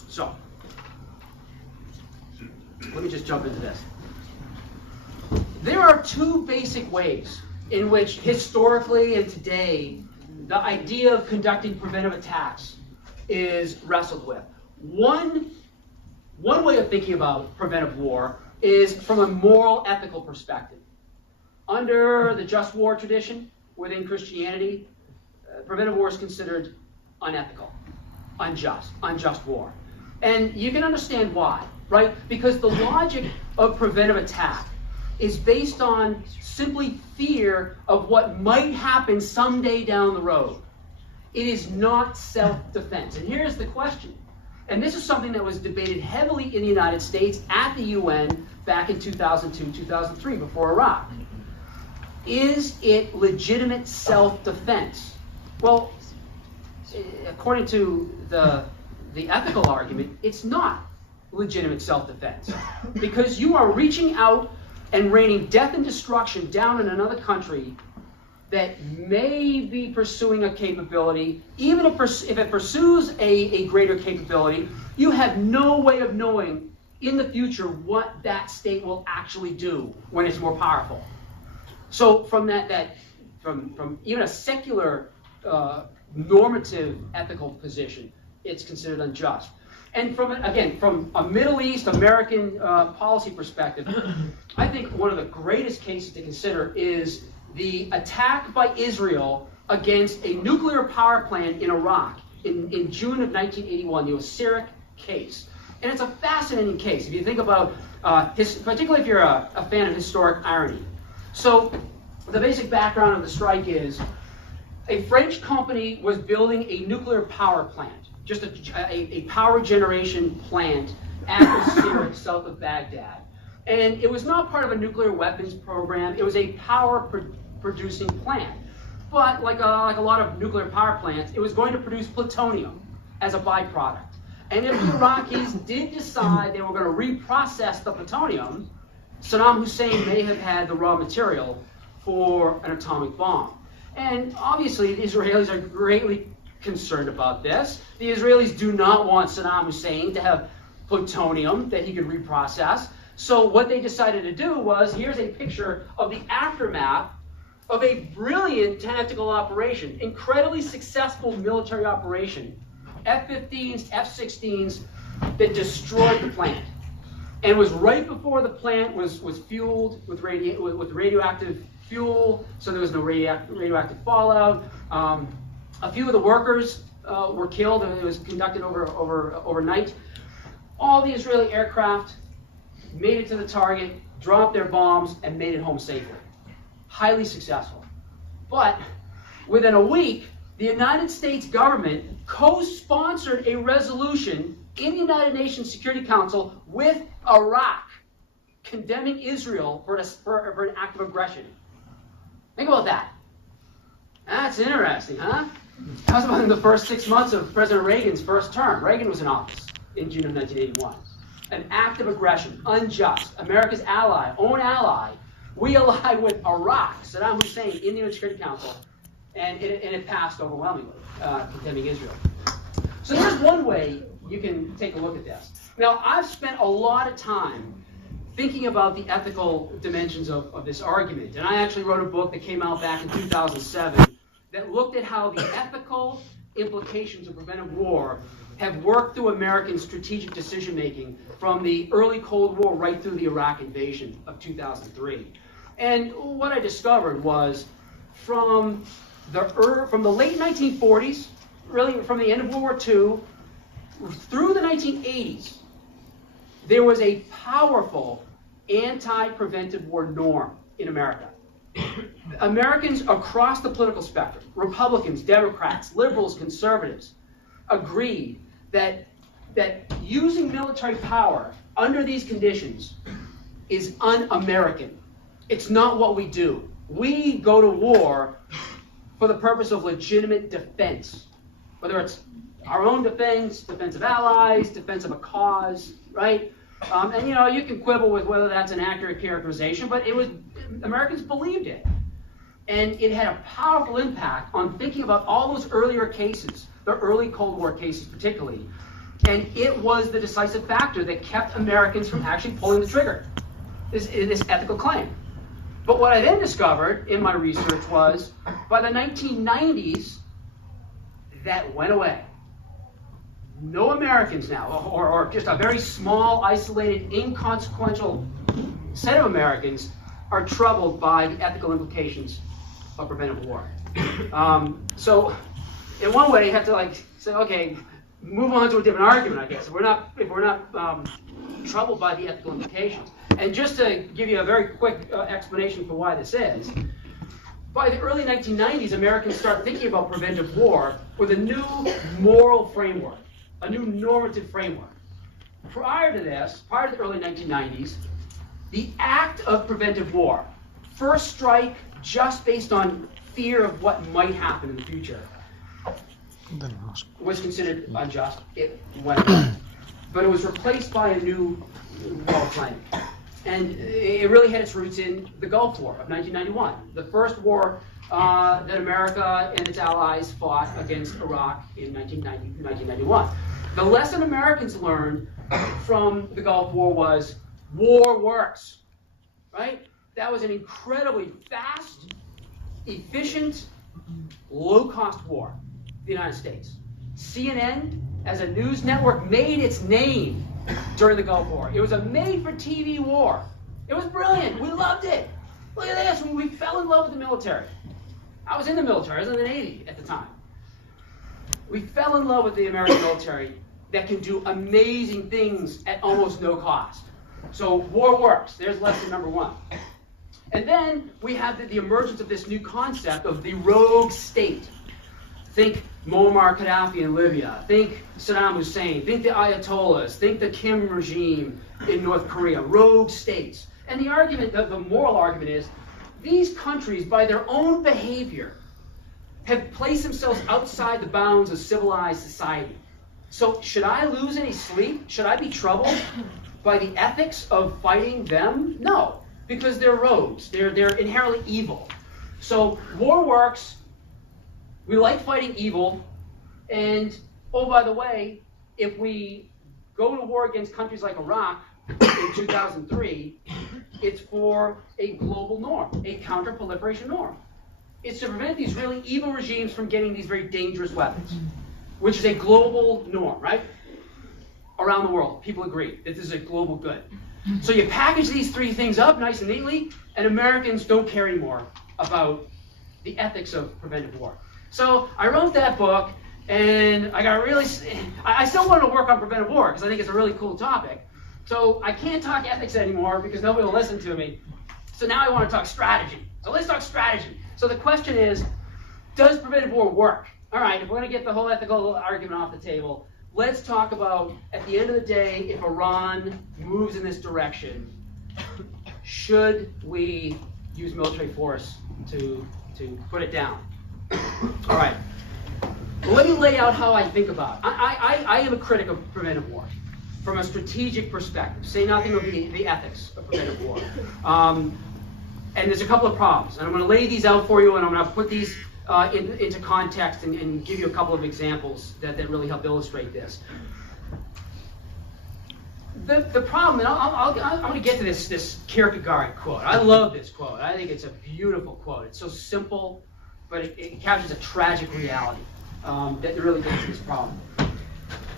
So let me just jump into this. There are two basic ways in which historically and today the idea of conducting preventive attacks is wrestled with. One way of thinking about preventive war is from a moral, ethical perspective. Under the just war tradition within Christianity, preventive war is considered unethical, unjust war. And you can understand why, right? Because the logic of preventive attack is based on simply fear of what might happen someday down the road. It is not self-defense. And here's the question. And this is something that was debated heavily in the United States at the UN back in 2002, 2003, before Iraq. Is it legitimate self-defense? Well, according to the ethical argument, it's not legitimate self-defense, because you are reaching out and raining death and destruction down in another country that may be pursuing a capability. Even if it pursues a greater capability, you have no way of knowing in the future what that state will actually do when it's more powerful. So from from even a secular normative ethical position, it's considered unjust. And from a Middle East American policy perspective, I think one of the greatest cases to consider is the attack by Israel against a nuclear power plant in Iraq in June of 1981, the Osiris case. And it's a fascinating case if you think about, particularly if you're a fan of historic irony. So the basic background of the strike is a French company was building a nuclear power plant, just a power generation plant at Osiris south of Baghdad. And it was not part of a nuclear weapons program. It was a power-producing plant. But like a lot of nuclear power plants, it was going to produce plutonium as a byproduct. And if the Iraqis did decide they were going to reprocess the plutonium, Saddam Hussein may have had the raw material for an atomic bomb. And obviously, the Israelis are greatly concerned about this. The Israelis do not want Saddam Hussein to have plutonium that he could reprocess. So what they decided to do was, here's a picture of the aftermath of a brilliant tactical operation, incredibly successful military operation, F-15s, F-16s, that destroyed the plant. And was right before the plant was fueled with radioactive fuel, so there was no radioactive fallout. A few of the workers were killed, and it was conducted overnight. All the Israeli aircraft made it to the target, dropped their bombs, and made it home safely. Highly successful. But within a week, the United States government co-sponsored a resolution in the United Nations Security Council with Iraq, condemning Israel for an act of aggression. Think about that. That's interesting, huh? That was about in the first 6 months of President Reagan's first term. Reagan was in office in June of 1981. An act of aggression, unjust. America's ally, own ally. We allied with Iraq, Saddam Hussein, in the UN Security Council, and it passed overwhelmingly, condemning Israel. So there's one way you can take a look at this. Now, I've spent a lot of time thinking about the ethical dimensions of this argument, and I actually wrote a book that came out back in 2007 that looked at how the ethical implications of preventive war have worked through American strategic decision-making from the early Cold War right through the Iraq invasion of 2003. And what I discovered was from the late 1940s, really from the end of World War II, through the 1980s, there was a powerful anti-preventive war norm in America. Americans across the political spectrum, Republicans, Democrats, liberals, conservatives, agreed that using military power under these conditions is un-American. It's not what we do. We go to war for the purpose of legitimate defense, whether it's our own defense, defense of allies, defense of a cause, right? And you can quibble with whether that's an accurate characterization, but Americans believed it. And it had a powerful impact on thinking about all those earlier cases, the early Cold War cases particularly. And it was the decisive factor that kept Americans from actually pulling the trigger, this ethical claim. But what I then discovered in my research was, by the 1990s, that went away. No Americans now, or just a very small, isolated, inconsequential set of Americans are troubled by the ethical implications of preventive war. So, in one way, you have to say, okay, move on to a different argument, I guess. If we're not troubled by the ethical implications. And just to give you a very quick explanation for why this is, by the early 1990s, Americans started thinking about preventive war with a new moral framework, a new normative framework. Prior to this, prior to the early 1990s, the act of preventive war, first strike just based on fear of what might happen in the future, was considered unjust. It went away. But it was replaced by a new moral claim. And it really had its roots in the Gulf War of 1991, the first war that America and its allies fought against Iraq in 1991. The lesson Americans learned from the Gulf War was war works, right? That was an incredibly fast, efficient, low-cost war for the United States. CNN, as a news network, made its name during the Gulf War. It was a made-for-TV war. It was brilliant. We loved it. Look at this. We fell in love with the military. I was in the military. I was in the Navy at the time. We fell in love with the American military that can do amazing things at almost no cost. So war works. There's lesson number one. And then we have the emergence of this new concept of the rogue state. Think Muammar Gaddafi in Libya. Think Saddam Hussein. Think the Ayatollahs. Think the Kim regime in North Korea. Rogue states. And the argument, the moral argument is, these countries, by their own behavior, have placed themselves outside the bounds of civilized society. So should I lose any sleep? Should I be troubled by the ethics of fighting them? No, because they're rogues. They're inherently evil. So war works. We like fighting evil. And, oh, by the way, if we go to war against countries like Iraq in 2003, it's for a global norm, a counter-proliferation norm. It's to prevent these really evil regimes from getting these very dangerous weapons, which is a global norm, right? Around the world, people agree that this is a global good. So you package these three things up nice and neatly, and Americans don't care anymore about the ethics of preventive war. So I wrote that book, and I still wanted to work on preventive war, because I think it's a really cool topic. So I can't talk ethics anymore, because nobody will listen to me. So now I want to talk strategy. So let's talk strategy. So the question is, does preventive war work? All right, if we're going to get the whole ethical argument off the table, let's talk about, at the end of the day, if Iran moves in this direction, should we use military force to put it down? All right. Well, let me lay out how I think about it. I am a critic of preventive war from a strategic perspective. Say nothing of the ethics of preventive war. And there's a couple of problems. And I'm going to lay these out for you, and I'm going to put these into context and give you a couple of examples that really help illustrate this. The problem, and I'm going to get to this Kierkegaard quote. I love this quote. I think it's a beautiful quote. It's so simple, but it captures a tragic reality that really gets to this problem.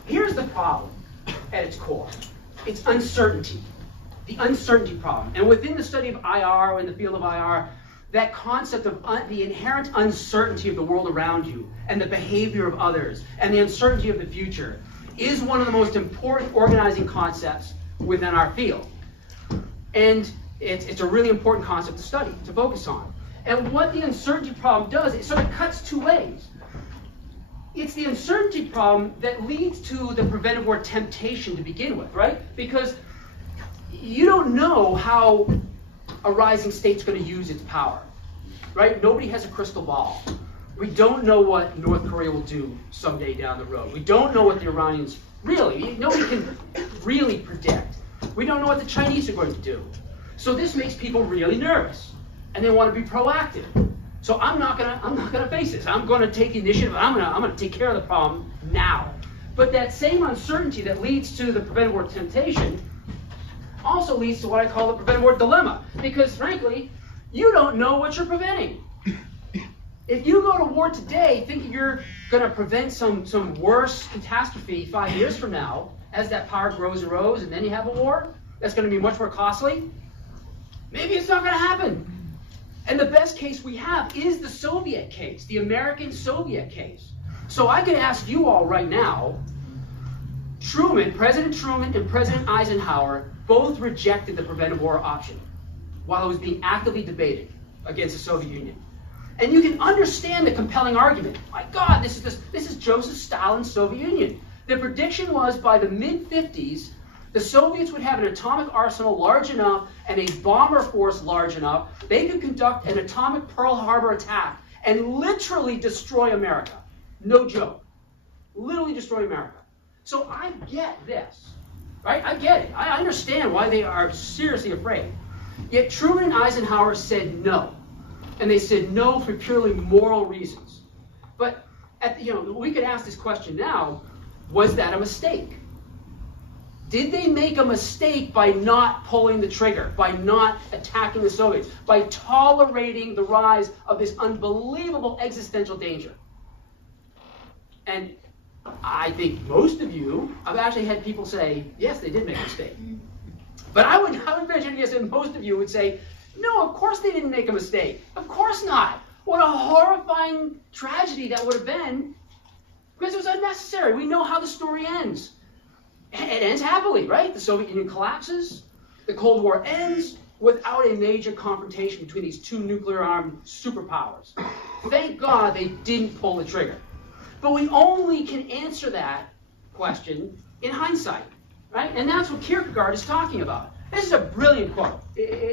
Here's the problem at its core. It's uncertainty. The uncertainty problem. And within the study of IR, or in the field of IR, that concept of the inherent uncertainty of the world around you, and the behavior of others, and the uncertainty of the future, is one of the most important organizing concepts within our field. And it's a really important concept to study, to focus on. And what the uncertainty problem does, it sort of cuts two ways. It's the uncertainty problem that leads to the preventive war temptation to begin with, right? Because you don't know how a rising state's going to use its power, right? Nobody has a crystal ball. We don't know what North Korea will do someday down the road. We don't know what the Iranians nobody can really predict. We don't know what the Chinese are going to do. So this makes people really nervous, and they want to be proactive. So I'm not gonna face this. I'm gonna take the initiative. I'm gonna take care of the problem now. But that same uncertainty that leads to the preventive war temptation also leads to what I call the preventive war dilemma. Because frankly, you don't know what you're preventing. If you go to war today thinking you're gonna prevent some worse catastrophe 5 years from now, as that power grows and grows, and then you have a war that's gonna be much more costly, maybe it's not gonna happen. And the best case we have is the Soviet case, the American-Soviet case. So I could ask you all right now, President Truman and President Eisenhower both rejected the preventive war option while it was being actively debated against the Soviet Union. And you can understand the compelling argument. My God, this is Joseph Stalin's Soviet Union. The prediction was by the mid-50s, the Soviets would have an atomic arsenal large enough and a bomber force large enough, they could conduct an atomic Pearl Harbor attack and literally destroy America. No joke. Literally destroy America. So I get this, right? I get it. I understand why they are seriously afraid. Yet Truman and Eisenhower said no. And they said no for purely moral reasons. But we could ask this question now, was that a mistake? Did they make a mistake by not pulling the trigger, by not attacking the Soviets, by tolerating the rise of this unbelievable existential danger? And I think most of you, I've actually had people say, yes, they did make a mistake. But I would venture to guess that most of you would say, no, of course they didn't make a mistake. Of course not. What a horrifying tragedy that would have been, because it was unnecessary. We know how the story ends. It ends happily, right? The Soviet Union collapses. The Cold War ends without a major confrontation between these two nuclear-armed superpowers. Thank God they didn't pull the trigger. But we only can answer that question in hindsight, right? And that's what Kierkegaard is talking about. This is a brilliant quote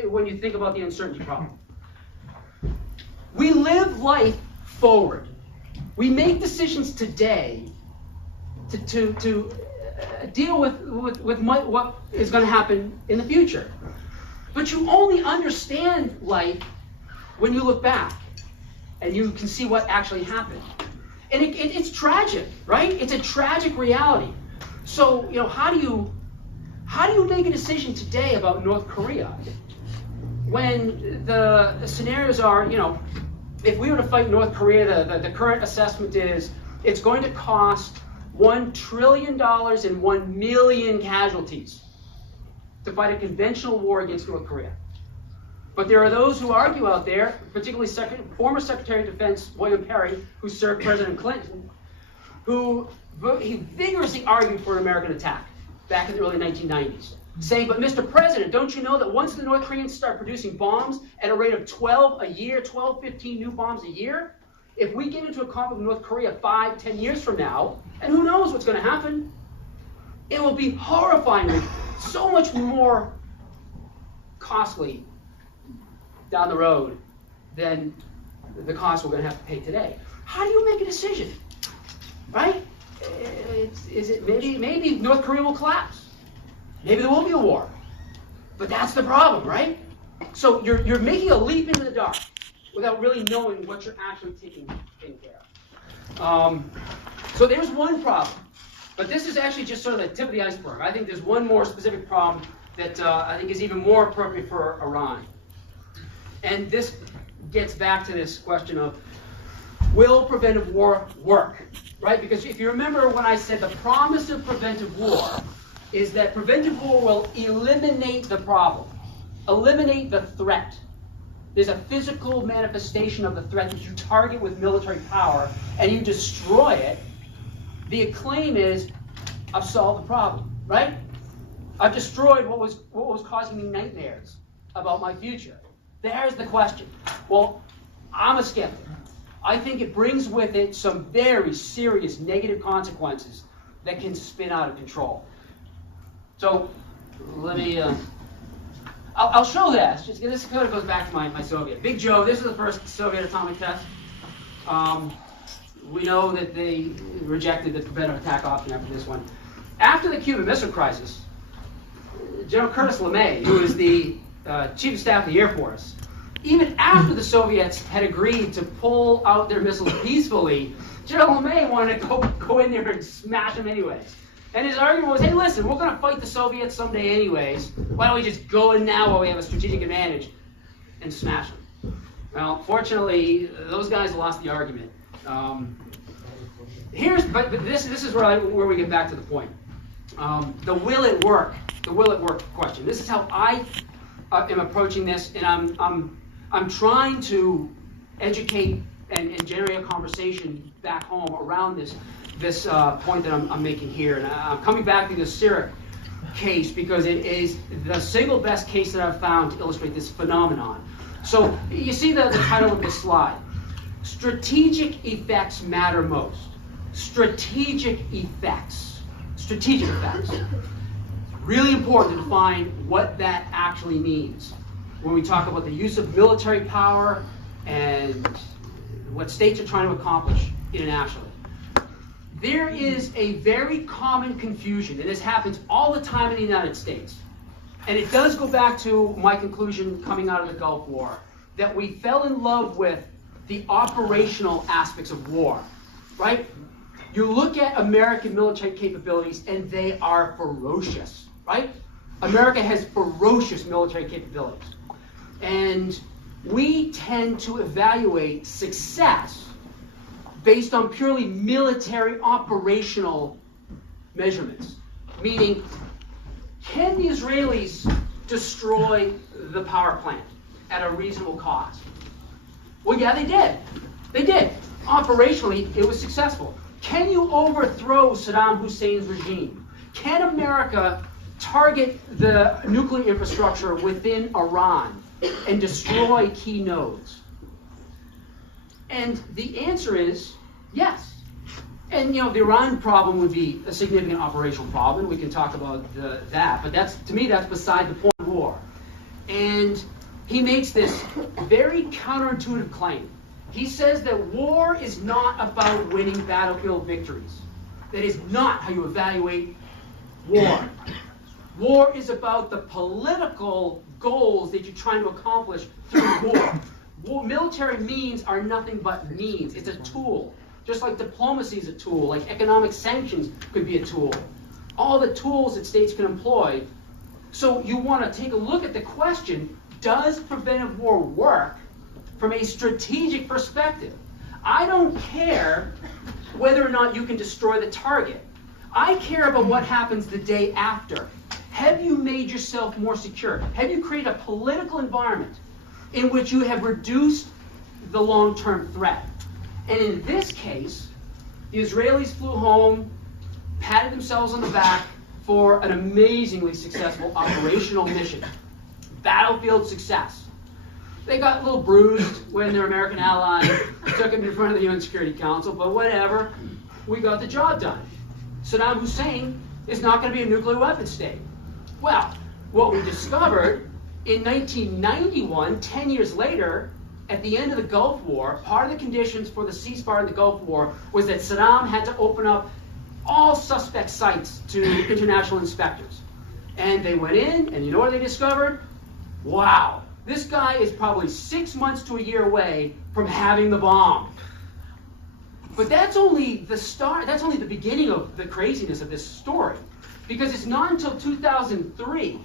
when you think about the uncertainty problem. We live life forward. We make decisions today to deal with what is going to happen in the future. But you only understand life when you look back and you can see what actually happened. And it's tragic, right? It's a tragic reality. So, how do you make a decision today about North Korea when the scenarios are, if we were to fight North Korea, the current assessment is it's going to cost $1 trillion and 1 million casualties to fight a conventional war against North Korea. But there are those who argue out there, particularly former Secretary of Defense William Perry, who served President Clinton, he vigorously argued for an American attack back in the early 1990s, saying, but Mr. President, don't you know that once the North Koreans start producing bombs at a rate of 12 a year, 12, 15 new bombs a year, if we get into a conflict with North Korea 5, 10 years from now, and who knows what's going to happen, it will be horrifyingly so much more costly down the road than the cost we're going to have to pay today. How do you make a decision, right? Maybe North Korea will collapse. Maybe there will be a war. But that's the problem, right? So you're making a leap into the dark without really knowing what you're actually taking care of. So there's one problem. But this is actually just sort of the tip of the iceberg. I think there's one more specific problem that I think is even more appropriate for Iran. And this gets back to this question of, will preventive war work? Right? Because if you remember when I said the promise of preventive war is that preventive war will eliminate the problem, eliminate the threat. There's a physical manifestation of the threat that you target with military power and you destroy it. The claim is, I've solved the problem, right? I've destroyed what was causing me nightmares. about my future? There's the question. Well, I'm a skeptic. I think it brings with it some very serious negative consequences that can spin out of control. So let me, I'll show this. This kind of goes back to my Soviet. Big Joe, this is the first Soviet atomic test. We know that they rejected the preventive attack option after this one. After the Cuban Missile Crisis, General Curtis LeMay, who was the Chief of Staff of the Air Force, even after the Soviets had agreed to pull out their missiles peacefully, General LeMay wanted to go in there and smash them anyways. And his argument was, hey, listen, we're going to fight the Soviets someday anyways. Why don't we just go in now while we have a strategic advantage and smash them? Well, fortunately, those guys lost the argument. But this is where we get back to the point. The will it work question. This is how I am approaching this, and I'm trying to educate and generate a conversation back home around this point that I'm making here. And I'm coming back to the Syric case because it is the single best case that I've found to illustrate this phenomenon. So you see the title of this slide. Strategic effects matter most. Strategic effects. Strategic effects. Really important to define what that actually means when we talk about the use of military power and what states are trying to accomplish internationally. There is a very common confusion, and this happens all the time in the United States. And it does go back to my conclusion coming out of the Gulf War, that we fell in love with the operational aspects of war, right? You look at American military capabilities, and they are ferocious, right? America has ferocious military capabilities. And we tend to evaluate success based on purely military operational measurements. Meaning, can the Israelis destroy the power plant at a reasonable cost? Well, yeah, they did. They did. Operationally, it was successful. Can you overthrow Saddam Hussein's regime? Can America target the nuclear infrastructure within Iran and destroy key nodes? And the answer is yes. And the Iran problem would be a significant operational problem. We can talk about that, but to me that's beside the point of war. And he makes this very counterintuitive claim. He says that war is not about winning battlefield victories. That is not how you evaluate war. War is about the political goals that you're trying to accomplish through war. Military means are nothing but means. It's a tool. Just like diplomacy is a tool, like economic sanctions could be a tool. All the tools that states can employ. So you want to take a look at the question, does preventive war work from a strategic perspective? I don't care whether or not you can destroy the target. I care about what happens the day after. Have you made yourself more secure? Have you created a political environment in which you have reduced the long-term threat? And in this case, the Israelis flew home, patted themselves on the back for an amazingly successful operational mission. Battlefield success. They got a little bruised when their American ally took them in front of the UN Security Council, but whatever, we got the job done. Saddam Hussein is not going to be a nuclear weapon state. Well, what we discovered in 1991, 10 years later, at the end of the Gulf War, part of the conditions for the ceasefire in the Gulf War was that Saddam had to open up all suspect sites to international inspectors. And they went in, and you know what they discovered? Wow, this guy is probably 6 months to a year away from having the bomb. But that's only the start, that's only the beginning of the craziness of this story. Because it's not until 2003,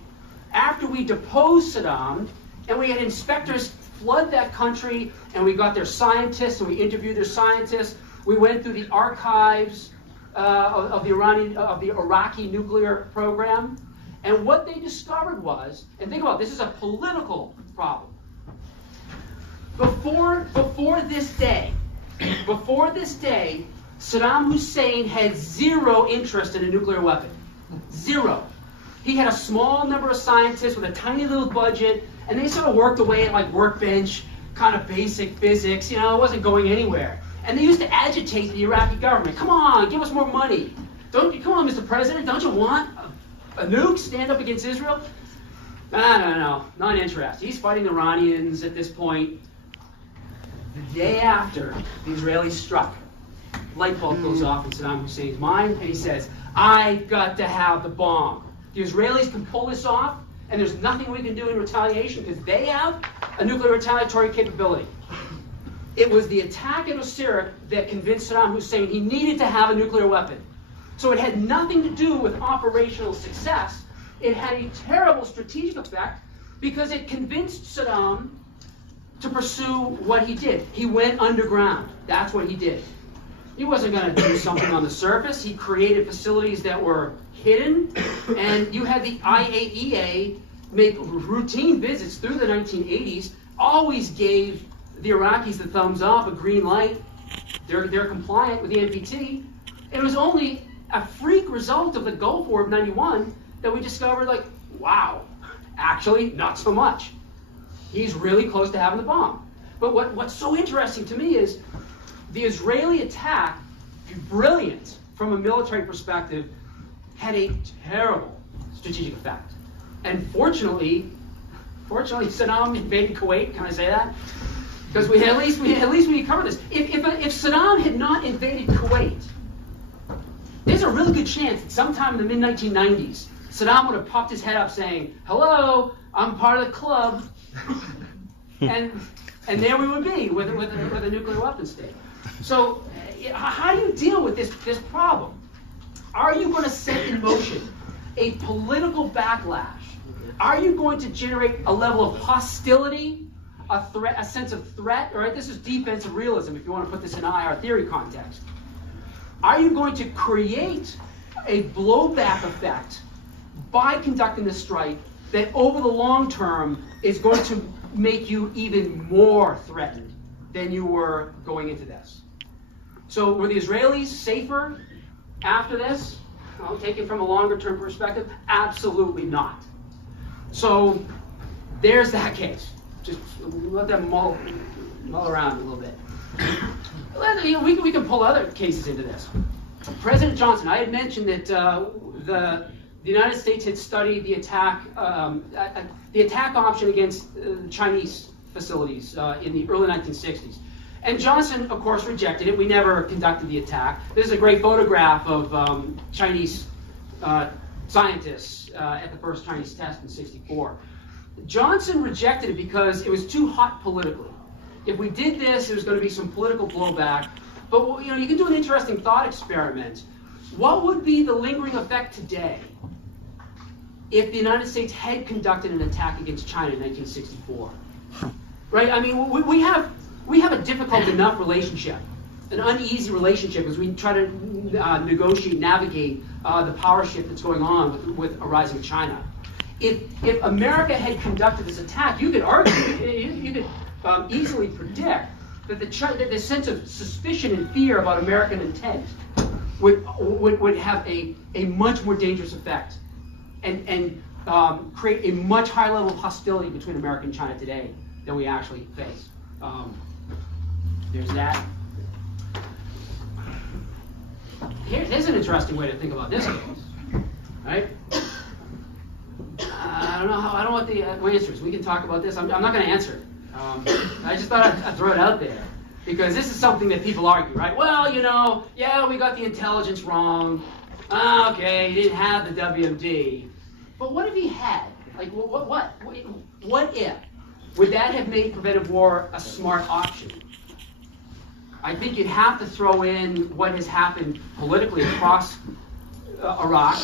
after we deposed Saddam, and we had inspectors flood that country, and we got their scientists, and we interviewed their scientists. We went through the archives of the Iraqi nuclear program. And what they discovered was, and think about it, this is a political problem. Before this day, Saddam Hussein had zero interest in a nuclear weapon. Zero. He had a small number of scientists with a tiny little budget And they sort of worked away at like workbench, kind of basic physics, it wasn't going anywhere. And they used to agitate the Iraqi government. Come on, give us more money. Come on, Mr. President, don't you want a nuke? Stand up against Israel? No, not interested. He's fighting the Iranians at this point. The day after the Israelis struck, light bulb goes off in Saddam Hussein's mind, and he says, I've got to have the bomb. The Israelis can pull this off, and there's nothing we can do in retaliation because they have a nuclear retaliatory capability. It was the attack at Osirak that convinced Saddam Hussein he needed to have a nuclear weapon. So it had nothing to do with operational success. It had a terrible strategic effect because it convinced Saddam to pursue what he did. He went underground. That's what he did. He wasn't going to do something on the surface. He created facilities that were hidden, and you had the IAEA make routine visits through the 1980s, always gave the Iraqis the thumbs up, a green light. They're compliant with the NPT. It was only a freak result of the Gulf War of '91 that we discovered, like, wow, actually, not so much. He's really close to having the bomb. But what's so interesting to me is the Israeli attack, brilliant from a military perspective, had a terrible strategic effect. And fortunately, Saddam invaded Kuwait. Can I say that? Because at least we covered this. If Saddam had not invaded Kuwait, there's a really good chance that sometime in the mid-1990s, Saddam would have popped his head up saying, "Hello, I'm part of the club," and there we would be with a nuclear weapon state. So, how do you deal with this problem? Are you going to set in motion a political backlash? Are you going to generate a level of hostility, a threat, a sense of threat? All right, this is defensive realism if you want to put this in IR theory context. Are you going to create a blowback effect by conducting this strike that over the long term is going to make you even more threatened than you were going into this? So were the Israelis safer after this? I'll take it from a longer term perspective. Absolutely not. So there's that case. Just let them mull around a little bit. We can pull other cases into this. President Johnson, I had mentioned that the United States had studied the attack option against Chinese facilities in the early 1960s. And Johnson, of course, rejected it. We never conducted the attack. This is a great photograph of Chinese scientists at the first Chinese test in '64. Johnson rejected it because it was too hot politically. If we did this, there was going to be some political blowback. But you can do an interesting thought experiment. What would be the lingering effect today if the United States had conducted an attack against China in 1964? Right? I mean, we have a difficult enough relationship, an uneasy relationship as we try to negotiate, navigate the power shift that's going on with a rising China. If America had conducted this attack, you could argue, you could easily predict that the sense of suspicion and fear about American intent would have a much more dangerous effect and create a much higher level of hostility between America and China today than we actually face. There's that. Here's an interesting way to think about this case, right? I don't know what the answer is. We can talk about this. I'm not going to answer it. I just thought I'd throw it out there because this is something that people argue, right? Well, yeah, we got the intelligence wrong. Okay, he didn't have the WMD. But what if he had? Like, what if? Would that have made preventive war a smart option? I think you'd have to throw in what has happened politically across Iraq,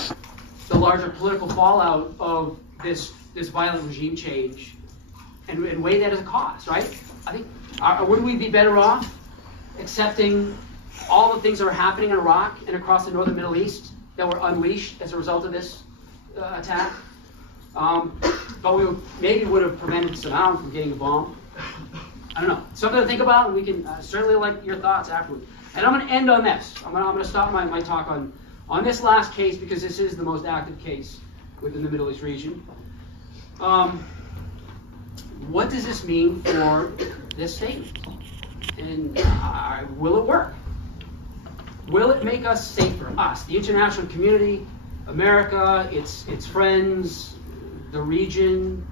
the larger political fallout of this violent regime change, and weigh that as a cost, right? I think, wouldn't we be better off accepting all the things that are happening in Iraq and across the northern Middle East that were unleashed as a result of this attack? But we maybe would have prevented Saddam from getting a bomb. I don't know. Something to think about, and we can certainly like your thoughts afterwards. And I'm going to end on this. I'm going to stop my talk on this last case because this is the most active case within the Middle East region. what does this mean for this statement? And will it work? Will it make us safer? Us, the international community, America, its friends, the region.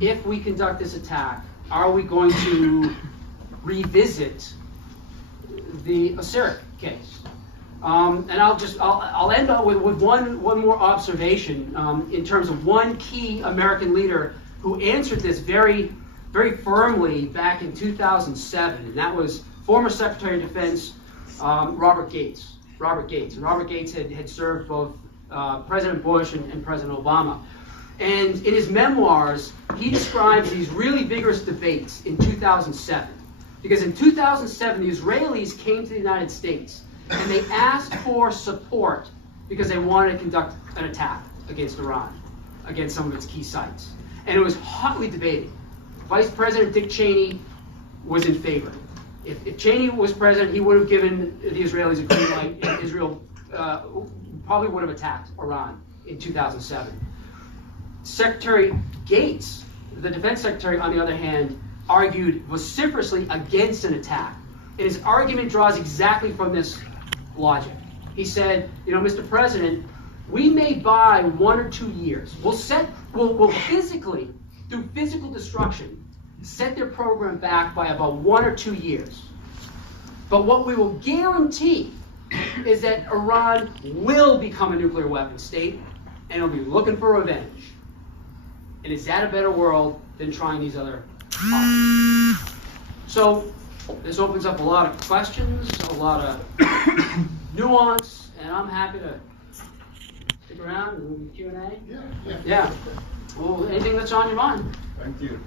If we conduct this attack, are we going to revisit the Assyric case? And I'll end up with one more observation in terms of one key American leader who answered this very, very firmly back in 2007, and that was former Secretary of Defense Robert Gates. Robert Gates had served both President Bush and President Obama. And in his memoirs, he describes these really vigorous debates in 2007. Because in 2007, the Israelis came to the United States and they asked for support because they wanted to conduct an attack against Iran, against some of its key sites. And it was hotly debated. Vice President Dick Cheney was in favor. If Cheney was president, he would have given the Israelis a green light, and Israel probably would have attacked Iran in 2007. Secretary Gates, the defense secretary, on the other hand, argued vociferously against an attack. And his argument draws exactly from this logic. He said, Mr. President, we may buy 1 or 2 years. We'll physically, through physical destruction, set their program back by about 1 or 2 years. But what we will guarantee is that Iran will become a nuclear weapon state, and it'll be looking for revenge. And is that a better world than trying these other options? So this opens up a lot of questions, a lot of nuance, and I'm happy to stick around and Q&A. Yeah. Yeah. Well, anything that's on your mind? Thank you.